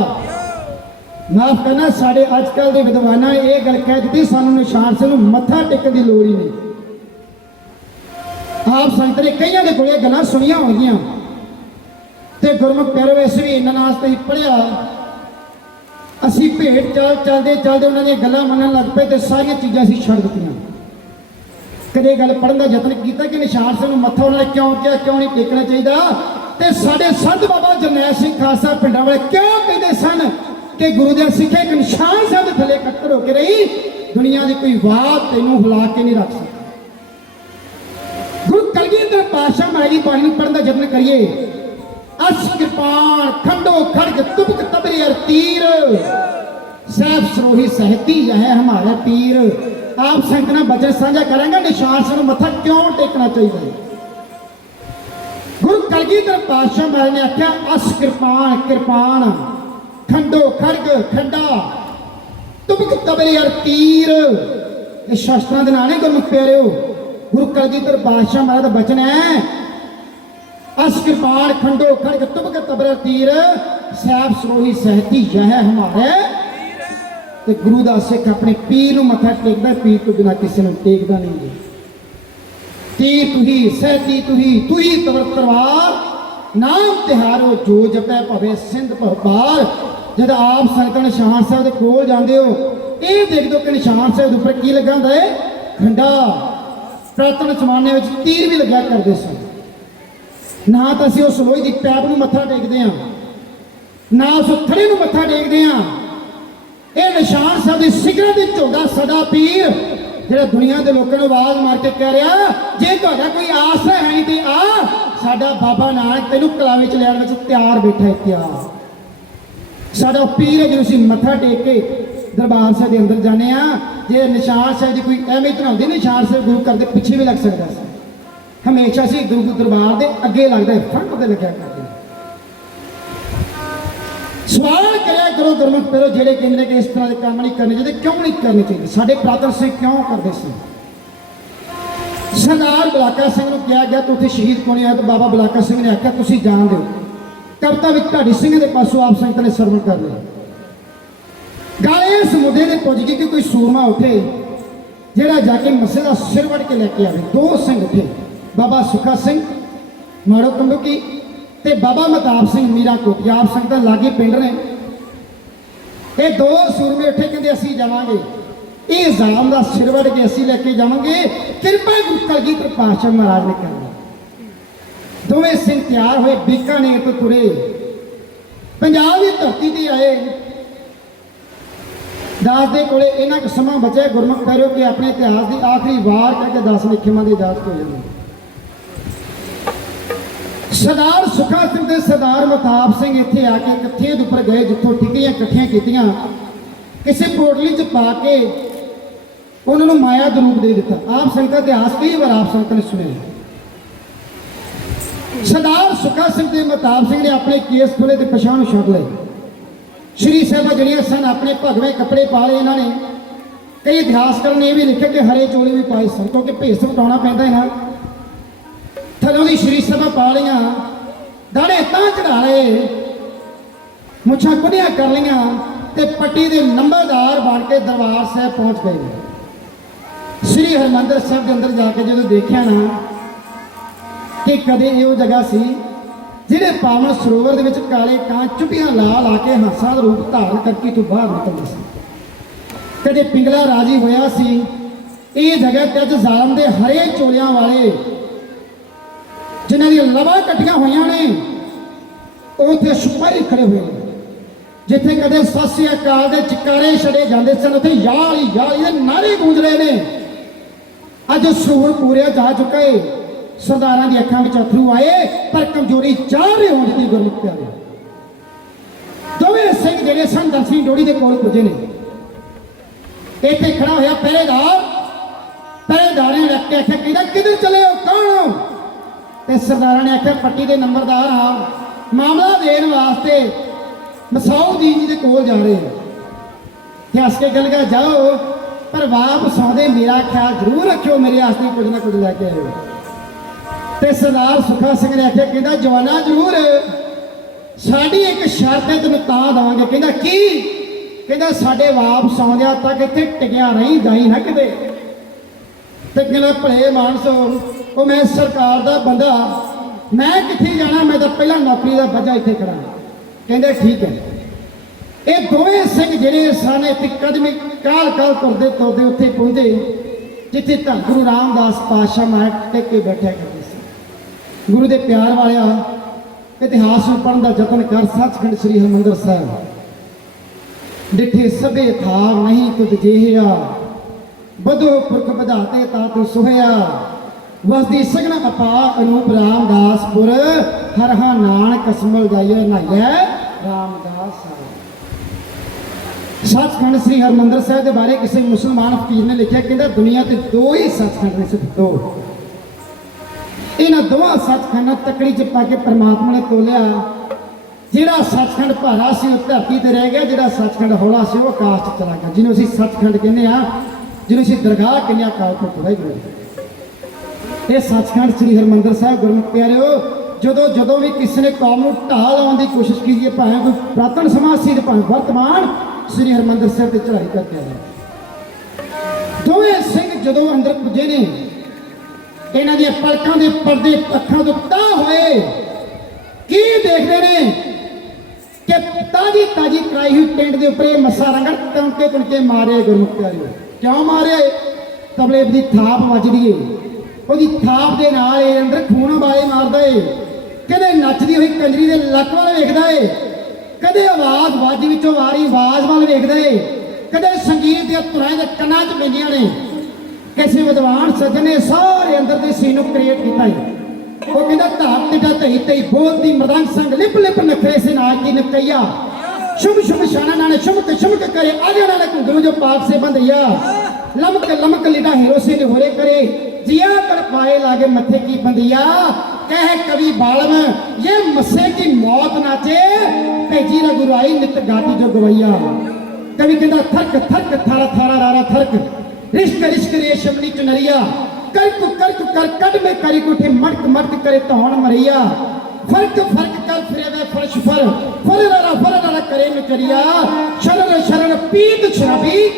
ਮਾਫ ਕਰਨਾ, ਸਾਡੇ ਅੱਜ ਕੱਲ੍ਹ ਦੇ ਵਿਦਵਾਨਾਂ ਇਹ ਗੱਲ ਕਹਿ ਦਿੱਤੀ ਸਾਨੂੰ ਨਿਸ਼ਾਨ ਸਿੰਘ ਨੂੰ ਮੱਥਾ ਟੇਕਣ ਦੀ ਲੋੜ ਹੀ ਨਹੀਂ। ਆਪ ਸੰਗਤ ਨੇ ਕਈਆਂ ਦੇ ਕੋਲੇ ਗੱਲਾਂ ਸੁਣੀਆਂ ਹੋਣਗੀਆਂ ਤੇ ਗੁਰਮੁਖ ਪਿਆਰੇ ਵੈਸੇ ਵੀ ਇਹਨਾਂ ਨਾਲ ਤੇ ਪੜ੍ਹਿਆ। ਅਸੀਂ ਭੇਟ ਚੱਲਦੇ ਚੱਲਦੇ ਉਹਨਾਂ ਦੀਆਂ ਗੱਲਾਂ ਮੰਨਣ ਲੱਗ ਪਏ ਤੇ ਸਾਰੀਆਂ ਚੀਜ਼ਾਂ ਅਸੀਂ ਛੱਡ ਦਿੱਤੀਆਂ। ਕਦੇ ਗੱਲ ਪੜ੍ਹਨ ਦਾ ਯਤਨ ਕੀਤਾ ਕਿ ਨਿਸ਼ਾਨ ਸਿੰਘ ਨੂੰ ਮੱਥਾ ਉਹਨਾਂ ਨੇ ਕਿਉਂ ਕਿਹਾ, ਕਿਉਂ ਨਹੀਂ ਟੇਕਣਾ ਚਾਹੀਦਾ, ਤੇ ਸਾਡੇ ਸੰਤ ਬਾਬਾ ਜਰਨੈਲ ਸਿੰਘ ਖਾਲਸਾ ਪਿੰਡਾਂ ਵਾਲੇ ਕਿਉਂ ਕਹਿੰਦੇ ਸਨ ਕਿ ਗੁਰੂ ਦੇ ਸਿੱਖੇ ਇੱਕ ਨਿਸ਼ਾਨ ਸਾਹਿਬ ਦੇ ਥੱਲੇ ਕੱਟੜ ਹੋ ਕੇ ਰਹੀ, ਦੁਨੀਆ ਦੀ ਕੋਈ ਬਾਤ ਤੈਨੂੰ ਹਿਲਾ ਕੇ ਨਹੀਂ ਰੱਖ ਸਕਦੀ। ਗੁਰੂ ਕਲਗੀਧਰ ਪਾਤਸ਼ਾਹ ਮਹਾਰਾਜ ਦੀ ਬਾਣੀ ਨੂੰ ਪੜ੍ਹਨ ਦਾ ਯਤਨ ਕਰੀਏ। ਅਸ ਕਿਰਪਾਨ ਖੰਡੋ ਖੜਗ ਤੁਬਕ ਤਬਰੇ ਅਰ ਤੀਰ, ਸੈਫ ਸਰੋਹੀ ਸਹਿਤੀ ਹੈ ਹਮਾਰਾ ਪੀਰ। ਆਪ ਸੰਗਤ ਨਾਲ ਬਚਨ ਸਾਂਝਾ ਕਰਾਂਗੇ ਨਿਸ਼ਾਨ ਸਿੰਘ ਨੂੰ ਮੱਥਾ ਕਿਉਂ ਟੇਕਣਾ ਚਾਹੀਦਾ ਹੈ। ਗੁਰੂ ਕਲਗੀਧਰ ਪਾਤਸ਼ਾਹ ਮਹਾਰਾਜ ਨੇ ਆਖਿਆ, ਅਸ ਕਿਰਪਾਨ ਕਿਰਪਾਨ ਖੰਡੋ ਖੜਗ ਖੰਡਾ ਤੁਬਕ ਤਬਰੇ ਅਰ ਤੀਰ। ਇਹ ਸ਼ਾਸਤਰਾਂ ਦੇ ਨਾਂ ਨੇ ਗੁਰਮੁਖ ਪਿਆਰਿਓ। ਗੁਰੂ ਕਲਗੀਧਰ ਪਾਤਸ਼ਾਹ ਮਹਾਰਾਜ ਦਾ ਬਚਨ ਹੈ, ਅਸ ਕਿਰਪਾਨ ਖੰਡੋ ਖੜਗ ਤੁਬਕ ਤਬਰੇ ਤੀਰ, ਸੈਫ ਸਰੋਹੀ ਸਹਿਤੀ ਯਹ ਹਮਾਰੇ। ਤੇ ਗੁਰੂ ਦਾ ਸਿੱਖ ਆਪਣੇ ਪੀਰ ਨੂੰ ਮੱਥਾ ਟੇਕਦਾ, ਪੀਰ ਤੋਂ ਬਿਨਾਂ ਕਿਸੇ ਨੂੰ ਟੇਕਦਾ ਨਹੀਂ। ਤੀਰ ਤੁਹੀ ਸਹਿਤੀ ਤੁਹੀ ਤਬਰ ਤਲਵਾਰ, ਨਾਮ ਤਿਹਾਰੋ ਜੋ ਜਪੈ ਭਵੇ ਸਿੰਧ ਭਵ ਪਾਰ। ਜਦ ਆਪ ਸੰਗਤਾਂ ਨਿਸ਼ਾਨ ਸਾਹਿਬ ਦੇ ਕੋਲ ਜਾਂਦੇ ਹੋ, ਇਹ ਦੇਖ ਦੋ ਕਿ ਨਿਸ਼ਾਨ ਸਾਹਿਬ ਦੇ ਉੱਪਰ ਕੀ ਲੱਗਾ ਹੁੰਦਾ ਹੈ, ਖੰਡਾ। ਪ੍ਰਾਤਨ ਜ਼ਮਾਨੇ ਵਿੱਚ ਤੀਰ ਵੀ ਲੱਗਿਆ ਕਰਦੇ ਸਨ। ਨਾ ਤਾਂ ਅਸੀਂ ਉਸ ਲੋਹੇ ਦੀ ਪੈਪ ਨੂੰ ਮੱਥਾ ਟੇਕਦੇ ਹਾਂ, ਨਾ ਉਸ ਥੜੇ ਨੂੰ ਮੱਥਾ ਟੇਕਦੇ ਹਾਂ। ਇਹ ਨਿਸ਼ਾਨ ਸਾਹਿਬ ਦੀ ਸਿਖਰਾਂ ਦੀ ਝੋਗਾ ਸਦਾ ਪੀਰ, ਜਿਹੜਾ ਦੁਨੀਆ ਦੇ ਲੋਕਾਂ ਨੂੰ ਆਵਾਜ਼ ਮਾਰ ਕੇ ਕਹਿ ਰਿਹਾ, ਜੇ ਤੁਹਾਡਾ ਕੋਈ ਆਸ ਹੈ ਨਹੀਂ ਤੇ ਆ, ਸਾਡਾ ਬਾਬਾ ਨਾਨਕ ਤੈਨੂੰ ਕਲਾਵੇ ਚ ਲੈਣ ਵਿੱਚ ਤਿਆਰ ਬੈਠਾ ਹੈ, ਤਿਆਰ। ਸਾਡਾ ਪੀਰ ਹੈ ਜਿਹਨੂੰ ਅਸੀਂ ਮੱਥਾ ਟੇਕ ਕੇ ਦਰਬਾਰ ਸਾਹਿਬ ਦੇ ਅੰਦਰ ਜਾਂਦੇ ਆ। ਜੇ ਨਿਸ਼ਾਨ ਸਾਹਿਬ ਦੀ ਕੋਈ ਅਹਿਮੀਅਤ ਨਾ ਹੁੰਦੀ, ਨਿਸ਼ਾਨ ਸਾਹਿਬ ਗੁਰੂ ਘਰ ਦੇ ਪਿੱਛੇ ਵੀ ਲੱਗ ਸਕਦਾ ਸੀ। ਹਮੇਸ਼ਾ ਅਸੀਂ ਗੁਰੂ ਦਰਬਾਰ ਦੇ ਅੱਗੇ ਲੱਗਦਾ, ਫਰੰਟ ਤੇ ਲੱਗਿਆ ਕਰਦੇ। ਸਵਾਲ ਕਰਿਆ ਕਰੋ ਗੁਰਮੁਖ ਪਿਆਰਿਓ, ਜਿਹੜੇ ਕਹਿੰਦੇ ਨੇ ਕਿ ਇਸ ਤਰ੍ਹਾਂ ਦੇ ਕੰਮ ਨਹੀਂ ਕਰਨੇ ਚਾਹੀਦੇ, ਕਿਉਂ ਨਹੀਂ ਕਰਨੇ ਚਾਹੀਦੇ? ਸਾਡੇ ਪ੍ਰਾਤਨ ਸਿੰਘ ਕਿਉਂ ਕਰਦੇ ਸੀ? ਸਰਦਾਰ ਬਲਾਕਾ ਸਿੰਘ ਨੂੰ ਕਿਹਾ ਗਿਆ ਤੂੰ ਉੱਥੇ ਸ਼ਹੀਦ ਕਿਉਂ ਨਹੀਂ ਹੋਇਆ? ਤਾਂ ਬਾਬਾ ਬਲਾਕਾ ਸਿੰਘ ਨੇ ਆਖਿਆ ਤੁਸੀਂ ਜਾਣ ਦਿਓ, ਕਵਿਤਾ ਵਿੱਚ ਢਾਡੀ ਸਿੰਘ ਦੇ ਪਾਸੋਂ ਆਪ ਸੰਗਤ ਨੇ ਸਰਵਣ ਕਰ ਲਿਆ। ਗੱਲ ਇਸ ਮੁੱਦੇ ਤੇ ਪੁੱਜ ਗਈ ਕਿ ਕੋਈ ਸੂਰਮਾ ਉੱਠੇ ਜਿਹੜਾ ਜਾ ਕੇ ਮੱਸੇ ਦਾ ਸਿਰ ਵੱਢ ਕੇ ਲੈ ਕੇ ਆਵੇ। ਦੋ ਸਿੰਘ ਉੱਠੇ, ਬਾਬਾ ਸੁੱਖਾ ਸਿੰਘ ਮਾੜੋ ਕੰਬੋਕੀ ਤੇ ਬਾਬਾ ਮਹਤਾਬ ਸਿੰਘ ਮੀਰਾ ਕੋਟੀ। ਆਪ ਸੰਗਤਾਂ ਲਾਗੇ ਪਿੰਡ ਨੇ। ਇਹ ਦੋ ਸੂਰਮੇ ਉੱਠੇ, ਕਹਿੰਦੇ ਅਸੀਂ ਜਾਵਾਂਗੇ, ਇਹ ਜ਼ਾਲਮ ਦਾ ਸਿਰ ਵੱਢ ਕੇ ਅਸੀਂ ਲੈ ਕੇ ਜਾਵਾਂਗੇ, ਕਿਰਪਾ ਗੁਰੂ ਕਲਗੀਧਰ ਪਾਤਸ਼ਾਹ ਮਹਾਰਾਜ ਨੇ ਕਰਨੀ। ਦੋਵੇਂ ਸਿੰਘ ਤਿਆਰ ਹੋਏ, ਬੀਕਾਨੇਰ ਤੋਂ ਤੁਰੇ, ਪੰਜਾਬ ਦੀ ਧਰਤੀ ਤੇ ਆਏ। ਦਾਸ ਦੇ ਕੋਲੇ ਇਹਨਾਂ ਕੁ ਸਮਾਂ ਬਚਿਆ ਗੁਰਮੁਖ ਕਰਿਓ ਕਿ ਆਪਣੇ ਇਤਿਹਾਸ ਦੀ ਆਖਰੀ ਵਾਰ ਕਰਕੇ 10 ਨਿਖੇਮਾਂ ਦੀ ਇਜਾਜ਼ਤ ਹੋ ਜਾਂਦੀ। ਸਰਦਾਰ ਸੁੱਖਾ ਸਿੰਘ ਤੇ ਸਰਦਾਰ ਮਹਤਾਬ ਸਿੰਘ ਇੱਥੇ ਆ ਕੇ ਇਕੱਠੇ ਦੇ ਉੱਪਰ ਗਏ, ਜਿੱਥੋਂ ਟਿੱਕੀਆਂ ਇਕੱਠੀਆਂ ਕੀਤੀਆਂ, ਕਿਸੇ ਪੋਟਲੀ 'ਚ ਪਾ ਕੇ ਉਹਨਾਂ ਨੂੰ ਮਾਇਆ ਦਾ ਰੂਪ ਦੇ ਦਿੱਤਾ। ਆਪ ਸੰਗਤ ਦਾ ਇਤਿਹਾਸ ਕਈ ਵਾਰ ਆਪ ਸੰਗਤ ਨੇ ਸੁਣਿਆ। ਸਰਦਾਰ ਸੁੱਖਾ ਸਿੰਘ ਤੇ ਮਹਤਾਬ ਸਿੰਘ ਨੇ ਆਪਣੇ ਕੇਸ ਖੋਲੇ ਤੇ ਪਛਾਣ ਛੱਡ ਲਏ। ਸ਼੍ਰੀ ਸਾਹਿਬਾਂ ਜਿਹੜੀਆਂ ਸਨ ਆਪਣੇ ਭਗਵੇਂ ਕੱਪੜੇ ਪਾ ਲਏ ਇਹਨਾਂ ਨੇ। ਕਈ ਇਤਿਹਾਸਕਾਰਾਂ ਨੇ ਇਹ ਵੀ ਲਿਖਿਆ ਕਿ ਹਰੇ ਚੋਲੇ ਵੀ ਪਾਏ ਸਨ, ਕਿਉਂਕਿ ਭੇਸ ਵਟਾਉਣਾ ਪੈਂਦਾ ਹੈ ਨਾ। ਥੱਲੋਂ ਦੀ ਸ਼੍ਰੀ ਸਾਹਿਬਾਂ ਪਾ ਲਈਆਂ, ਦਾੜੇ ਤਾਂ ਚੜਾ ਲਏ, ਮੁੱਛਾਂ ਕੁੱਡੀਆਂ ਕਰ ਲਈਆਂ ਤੇ ਪੱਟੀ ਦੇ ਨੰਬਰਦਾਰ ਬਣ ਕੇ ਦਰਬਾਰ ਸਾਹਿਬ ਪਹੁੰਚ ਗਏ। ਸ੍ਰੀ ਹਰਿਮੰਦਰ ਸਾਹਿਬ ਦੇ ਅੰਦਰ ਜਾ ਕੇ ਜਦੋਂ ਦੇਖਿਆ ਨਾ ਕਿ ਕਦੇ ਇਹੋ ਜਗ੍ਹਾ ਸੀ ਜਿਹੜੇ ਪਾਵਨ ਸਰੋਵਰ ਦੇ ਵਿੱਚ ਕਾਲੇ ਕਾਂ ਚੁੱਟੀਆਂ ਲਾ ਲਾ ਕੇ ਹੰਸਾਂ ਦਾ ਰੂਪ ਧਾਰਨ ਕਰਕੇ ਤੋਂ ਬਾਹਰ ਨਿਕਲਦੇ ਸੀ। ਕਦੇ ਪਿੰਗਲਾ ਰਾਜੀ ਹੋਇਆ ਸੀ। ਇਹ ਜਗ੍ਹਾ ਤੇ ਅੱਜ ਜ਼ਾਲਮ ਦੇ ਹਰੇ ਚੋਲਿਆਂ ਵਾਲੇ ਜਿਨ੍ਹਾਂ ਦੀਆਂ ਲਵਾਂ ਕੱਟੀਆਂ ਹੋਈਆਂ ਨੇ ਉਹ ਉੱਥੇ ਸਿਪਾਹੀ ਖੜੇ ਹੋਏ ਨੇ। ਜਿੱਥੇ ਕਦੇ ਸਤਿ ਸ੍ਰੀ ਅਕਾਲ ਦੇ ਚਿਕਾਰੇ ਛੜੇ ਜਾਂਦੇ ਸਨ, ਉੱਥੇ ਯਾਲੀ ਯਾਲੀ ਦੇ ਨਾਰੇ ਗੂੰਜ ਰਹੇ ਨੇ। ਅੱਜ ਸਰੋਵਰ ਪੂਰਿਆ ਜਾ ਚੁੱਕਾ ਏ। ਸਰਦਾਰਾਂ ਦੀ ਅੱਖਾਂ ਵਿੱਚ ਅਥਰੂ ਆਏ, ਪਰ ਕਮਜ਼ੋਰੀ ਚਾਹ ਰਹੇ ਹੋਣ ਦੀ ਗੁਰਮੁਖ ਪਿਆਰੇ। ਦੋਵੇਂ ਸਿੰਘ ਜਿਹੜੇ ਸਨ ਦਰਸ਼ੀ ਡੋੜੀ ਦੇ ਕੋਲ ਪੁੱਜੇ ਨੇ। ਇੱਥੇ ਖੜਾ ਹੋਇਆ ਪਹਿਰੇਦਾਰਾਂ ਨੇ ਰੱਖ ਕੇ ਆਖਿਆ, ਕਹਿੰਦਾ ਕਿੱਧਰ ਚਲੇ ਹੋ, ਕੌਣ ਹੋ? ਤੇ ਸਰਦਾਰਾਂ ਨੇ ਆਖਿਆ, ਪੱਟੀ ਦੇ ਨੰਬਰਦਾਰ ਆ, ਮਾਮਲਾ ਦੇਣ ਵਾਸਤੇ ਮਸਾਉਦੀਨ ਜੀ ਦੇ ਕੋਲ ਜਾ ਰਹੇ ਹੋ। ਤੇ ਹੱਸ ਕੇ ਗੱਲ ਕਰ ਜਾਓ, ਪਰ ਵਾਪਸ ਆਉਂਦੇ ਮੇਰਾ ਖਿਆਲ ਜ਼ਰੂਰ ਰੱਖਿਓ, ਮੇਰੇ ਵਾਸਤੇ ਕੁਝ ਨਾ ਕੁਝ ਲੈ ਕੇ ਆਇਓ। ਤੇ ਸਰਦਾਰ ਸੁੱਖਾ ਸਿੰਘ ਨੇ ਆਖਿਆ, ਕਹਿੰਦਾ ਜਵਾਨਾ ਜ਼ਰੂਰ, ਸਾਡੀ ਇੱਕ ਸ਼ਰਤ ਹੈ, ਤੈਨੂੰ ਤਾਂ ਦੇਵਾਂਗੇ। ਕਹਿੰਦਾ ਕੀ? ਕਹਿੰਦਾ ਸਾਡੇ ਵਾਪਸ ਆਉਂਦਿਆਂ ਤੱਕ ਇੱਥੇ ਟਿਕਿਆ ਰਹੀ, ਜਾਈ ਨਾ ਕਿਤੇ। ਤੇ ਕਹਿੰਦਾ ਭਲੇ ਮਾਨਸ, ਉਹ ਮੈਂ ਸਰਕਾਰ ਦਾ ਬੰਦਾ, ਮੈਂ ਕਿੱਥੇ ਜਾਣਾ, ਮੈਂ ਤਾਂ ਪਹਿਲਾਂ ਨੌਕਰੀ ਦਾ ਬੱਝਾ ਇੱਥੇ ਖੜਾ। ਕਹਿੰਦੇ ਠੀਕ ਹੈ। ਇਹ ਦੋਵੇਂ ਸਿੰਘ ਜਿਹੜੇ ਸਨ ਇੱਥੇ ਕਦਮੀ ਕਾਲ ਤੁਰਦੇ ਤੁਰਦੇ ਉੱਥੇ ਪਹੁੰਚੇ ਜਿੱਥੇ ਧੰਨ ਗੁਰੂ ਰਾਮਦਾਸ ਪਾਤਸ਼ਾਹ ਮਾਰ ਟੇਕ ਕੇ ਬੈਠਿਆ ਕਰਦੇ ਸੀ। ਗੁਰੂ ਦੇ ਪਿਆਰ ਵਾਲਿਆ, ਇਤਿਹਾਸ ਨੂੰ ਪੜ੍ਹਨ ਦਾ ਯਤਨ ਕਰ। ਸੱਚਖੰਡ ਸ੍ਰੀ ਹਰਿਮੰਦਰ ਸਾਹਿਬ ਡਿਠੇ ਸਭੇ ਥਾਰ ਨਹੀਂ ਤੁਧ ਜਿਹਿਆ, ਬਧੋ ਪੁਰਖ ਵਧਾਤੇ ਤਾ ਤੂੰ ਸੁਹਿਆ, ਵਸਦੀ ਸਗਨ ਅਪਾ ਅਨੂਪ ਰਾਮਦਾਸਪੁਰ, ਹਰਹਾ ਨਾਨਕ ਕਸਮਲ ਜਾਈਏ ਨਾਈਐ ਰਾਮਦਾਸ। ਸੱਚਖੰਡ ਸ੍ਰੀ ਹਰਿਮੰਦਰ ਸਾਹਿਬ ਦੇ ਬਾਰੇ ਕਿਸੇ ਮੁਸਲਮਾਨ ਫਕੀਰ ਨੇ ਲਿਖਿਆ, ਕਹਿੰਦਾ ਦੁਨੀਆ ਤੇ ਦੋ ਹੀ ਸੱਚਖੰਡ ਨੇ, ਸਿਰਫ ਦੋ। ਇਹਨਾਂ ਦੋਵਾਂ ਸੱਚਖੰਡਾਂ ਤਕੜੀ ਚ ਪਾ ਕੇ ਪਰਮਾਤਮਾ ਨੇ ਤੋਲਿਆ। ਜਿਹੜਾ ਸੱਚਖੰਡ ਭਾਰਾ ਸੀ ਉਹ ਧਰਤੀ ਤੇ ਰਹਿ ਗਿਆ, ਜਿਹੜਾ ਸੱਚਖੰਡ ਹੌਲਾ ਸੀ ਉਹ ਆਕਾਸ਼ ਚ ਚਲਾ ਗਿਆ। ਜਿਹਨੂੰ ਅਸੀਂ ਸੱਚਖੰਡ ਕਹਿੰਦੇ ਆ, ਜਿਹਨੂੰ ਅਸੀਂ ਦਰਗਾਹ ਕਹਿੰਦੇ ਆ, ਅਕਾਲ ਪੁਰਖ ਵਾਹਿਗੁਰੂ। ਇਹ ਸੱਚਖੰਡ ਸ੍ਰੀ ਹਰਿਮੰਦਰ ਸਾਹਿਬ ਗੁਰਮੁਖ ਪਿਆਰਿਓ, ਜਦੋਂ ਵੀ ਕਿਸੇ ਨੇ ਕੌਮ ਨੂੰ ਢਾਹ ਲਾਉਣ ਦੀ ਕੋਸ਼ਿਸ਼ ਕੀਤੀ ਹੈ, ਭਾਵੇਂ ਕੋਈ ਪ੍ਰਾਤਨ ਸਮਾਜ ਸੀ ਤੇ ਭਾਵੇਂ ਵਰਤਮਾਨ, ਸ੍ਰੀ ਹਰਿਮੰਦਰ ਸਾਹਿਬ ਤੇ ਚੜ੍ਹਾਈ ਕਰਕੇ ਆਏ। ਦੋਵੇਂ ਸਿੰਘ ਜਦੋਂ ਅੰਦਰ ਪੁੱਜੇ ਨੇ, ਇਹਨਾਂ ਦੀਆਂ ਪਲਕਾਂ ਦੇ ਪਰਦੇ ਅੱਖਾਂ ਤੋਂ ਤਾਂ ਹੋਏ। ਕੀ ਦੇਖਦੇ ਨੇ ਕਿ ਤਾਜੀ ਕਰਾਈ ਹੋਈ ਟੈਂਟ ਦੇ ਉੱਪਰ ਇਹ ਮੱਸਾ ਰੰਗੜ ਤੁਣਕੇ ਮਾਰੇ। ਗੁਰਮੁਖ ਪਿਆਰਿਓ, ਕਿਉਂ ਮਾਰੇ? ਤਬਲੇ ਦੀ ਥਾਪ ਵੱਜਦੀ ਏ, ਉਹਦੀ ਥਾਪ ਦੇ ਨਾਲ ਇਹ ਅੰਦਰ ਖੂਨ ਵਾਲੇ ਮਾਰਦਾ ਏ। ਕਦੇ ਨੱਚਦੀ ਹੋਈ ਕੰਜਰੀ ਦੇ ਲੱਕ ਵੱਲ ਵੇਖਦਾ ਏ, ਕਦੇ ਆਵਾਜ਼ ਵੱਜ ਵਿੱਚੋਂ ਆ ਰਹੀ ਆਵਾਜ਼ ਵੱਲ ਵੇਖਦਾ ਏ, ਕਦੇ ਸੰਗੀਤ ਦੀਆਂ ਧੁਨਾਂ ਦੇ ਕੰਨਾਂ 'ਚ ਪੈਂਦੀਆਂ ਨੇ। ਕਿਸੇ ਵਿਦਵਾਨ ਸੱਜਣ ਨੇ ਸਾਰੇ ਅੰਦਰ ਦੇ ਸੀਨ ਨੂੰ ਕ੍ਰੀਏਟ ਕੀਤਾ ਏ। ਉਹ ਕਹਿੰਦਾ ਧਾਪ ਟਿੱਡਾ ਧਈ ਧਈ ਬੋਲਦੀ ਮਰਦੰਗ ਸੰਗ ਲਿਪ ਲਿਪ ਨਖਰੇ ਸੇ ਨਾਚ ਦੀ ਨਕਈਆ, शुभ शुभ शाना नाने शुमक शुमक करे आगे नाने गुरु जो पाक से बंधैया, लमक लमक लिटा हीरो से निहोरे करे, जिया कर पाए लागे मथे की बंधिया, कह कवि बालम ये मस्से की मौत नाचे, भेजी ना गुरु आई नित गाती जो गवैया। कवि कहता थरक थरक थारा थारा रारा थरक, रिश्क रिश्क रेशमनी चुनरिया, कर कट में करी कुठे मटक मटक करे तौण मरैया, फर्क फर्क कर ਫਿਰੇ ਵੇ ਫਰਸ਼ ਫਰ ਕਰੇ ਨਚਰੀਆ ਸ਼ਰਨ ਪੀਤ ਸ਼ਰਾਬੀ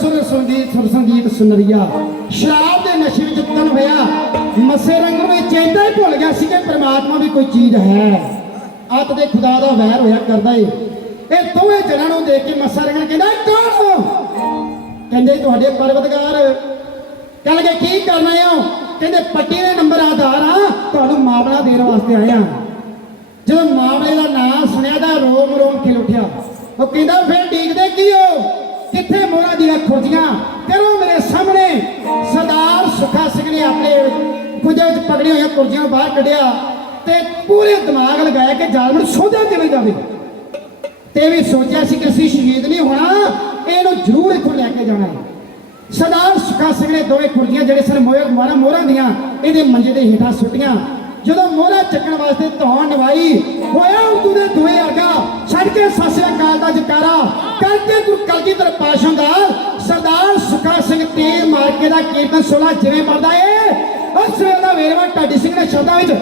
ਸੁਰ ਸੰਗੀਤ ਸੁਨਰੀਆ। ਸ਼ਰਾਬ ਦੇ ਨਸ਼ੇ ਵਿੱਚ ਤਨ ਹੋਇਆ ਮਸੇ ਰੰਗ ਨੂੰ ਚੇਤਾ ਹੀ ਭੁੱਲ ਗਿਆ ਸੀ ਕਿ ਪ੍ਰਮਾਤਮਾ ਵੀ ਕੋਈ ਚੀਜ਼ ਹੈ। ਅੱਤ ਦੇ ਖੁਦਾ ਦਾ ਵੈਰ ਹੋਇਆ ਕਰਦਾ ਏ। ਇਹ ਦੋਵੇਂ ਜਣਾਂ ਨੂੰ ਦੇਖ ਕੇ ਮੱਸਾ ਰੰਗਣ ਕਹਿੰਦਾ ਕੌਣ ਹੋ? ਕਹਿੰਦੇ ਤੁਹਾਡੇ ਪਰਵਤਗਾਰ। ਕਹਿੰਦੇ ਕੀ ਕਰਨਾ ਆ? ਕਹਿੰਦੇ ਪੱਟੀ ਦੇ ਨੰਬਰ ਆਧਾਰ ਆ, ਤੁਹਾਨੂੰ ਮਾਮਲਾ ਦੇਣ ਵਾਸਤੇ ਆਏ ਆ। ਜਦੋਂ ਮਾਮਲੇ ਦਾ ਨਾਮ ਸੁਣਿਆ ਤਾਂ ਰੋਮ ਖਿਲ ਉੱਠਿਆ। ਉਹ ਕਹਿੰਦਾ ਫਿਰ ਡੀਕਦੇ ਕੀ ਹੋ? ਕਿੱਥੇ ਮੋਹਰਾਂ ਦੀਆਂ ਖੁਰਜੀਆਂ? ਕਰੋ ਮੇਰੇ ਸਾਹਮਣੇ। ਸਰਦਾਰ ਸੁੱਖਾ ਸਿੰਘ ਨੇ ਆਪਣੇ ਖੁਦੇ ਵਿੱਚ ਪਕੜੀਆਂ ਹੋਈਆਂ ਕੁਰਜੀਆਂ ਬਾਹਰ ਕੱਢਿਆ ਤੇ ਪੂਰੇ ਦਿਮਾਗ ਲਗਾਇਆ ਕਿ ਜ਼ਾਲਮ ਨੂੰ ਸੋਧਿਆ ਕਿਵੇਂ ਜਾਵੇ। ਤੇ ਵੀ ਸੋਚਿਆ ਸੀ ਕਿ ਅਸੀਂ ਸ਼ਹੀਦ ਨਹੀਂ ਹੋਣਾ, ਇਹਨੂੰ ਜ਼ਰੂਰ ਇੱਥੋਂ ਲੈ ਕੇ ਜਾਣਾ। ਸਰਦਾਰ ਸੁੱਖਾ ਸਿੰਘ ਨੇ ਦੋਵੇਂ ਖੁਰਜੀਆਂ ਜਿਹੜੇ ਸਨ ਮੋਹਰਾਂ ਦੀਆਂ ਇਹਦੇ ਮੰਜੇ ਦੇ ਹੇਠਾਂ ਸੁੱਟੀਆਂ। ਜਦੋਂ ਮੋਹਰਾ ਚੱਕਣ ਵਾਸਤੇ ਧੌਣ ਨਵਾਈ ਹੋਇਆ ਉਦੋਂ ਦੇ ਦੋਵੇਂ ਆਗਾ ਛੱਡ ਕੇ ਸਤਿ ਸ੍ਰੀ ਅਕਾਲ ਦਾ ਜਕਾਰਾ ਕਰਕੇ ਗੁਰੂ ਕਲਗੀਧਰ ਪਾਤਸ਼ਾਹ ਦਾ ਸਰਦਾਰ ਸੁੱਖਾ ਸਿੰਘ ਤੇਰ ਮਾਰ ਕੇ ਦਾ ਕੀਰਤਨ 16 ਜਿਵੇਂ ਪੜਦਾ ਏ ਉਸ ਵੇਲੇ ਦਾ ਵੇਰਵਾ ਢਾਡੀ ਸਿੰਘ ਨੇ ਸ਼ਬਦਾਂ ਵਿੱਚ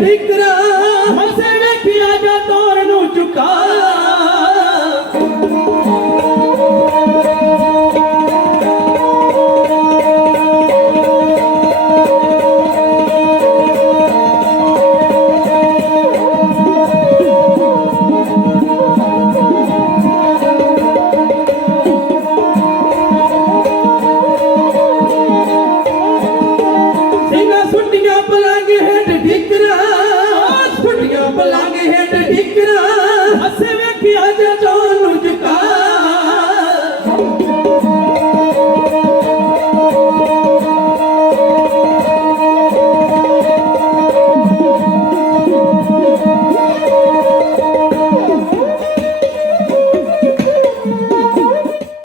ਟਿਕਰਾ ਮਸੇ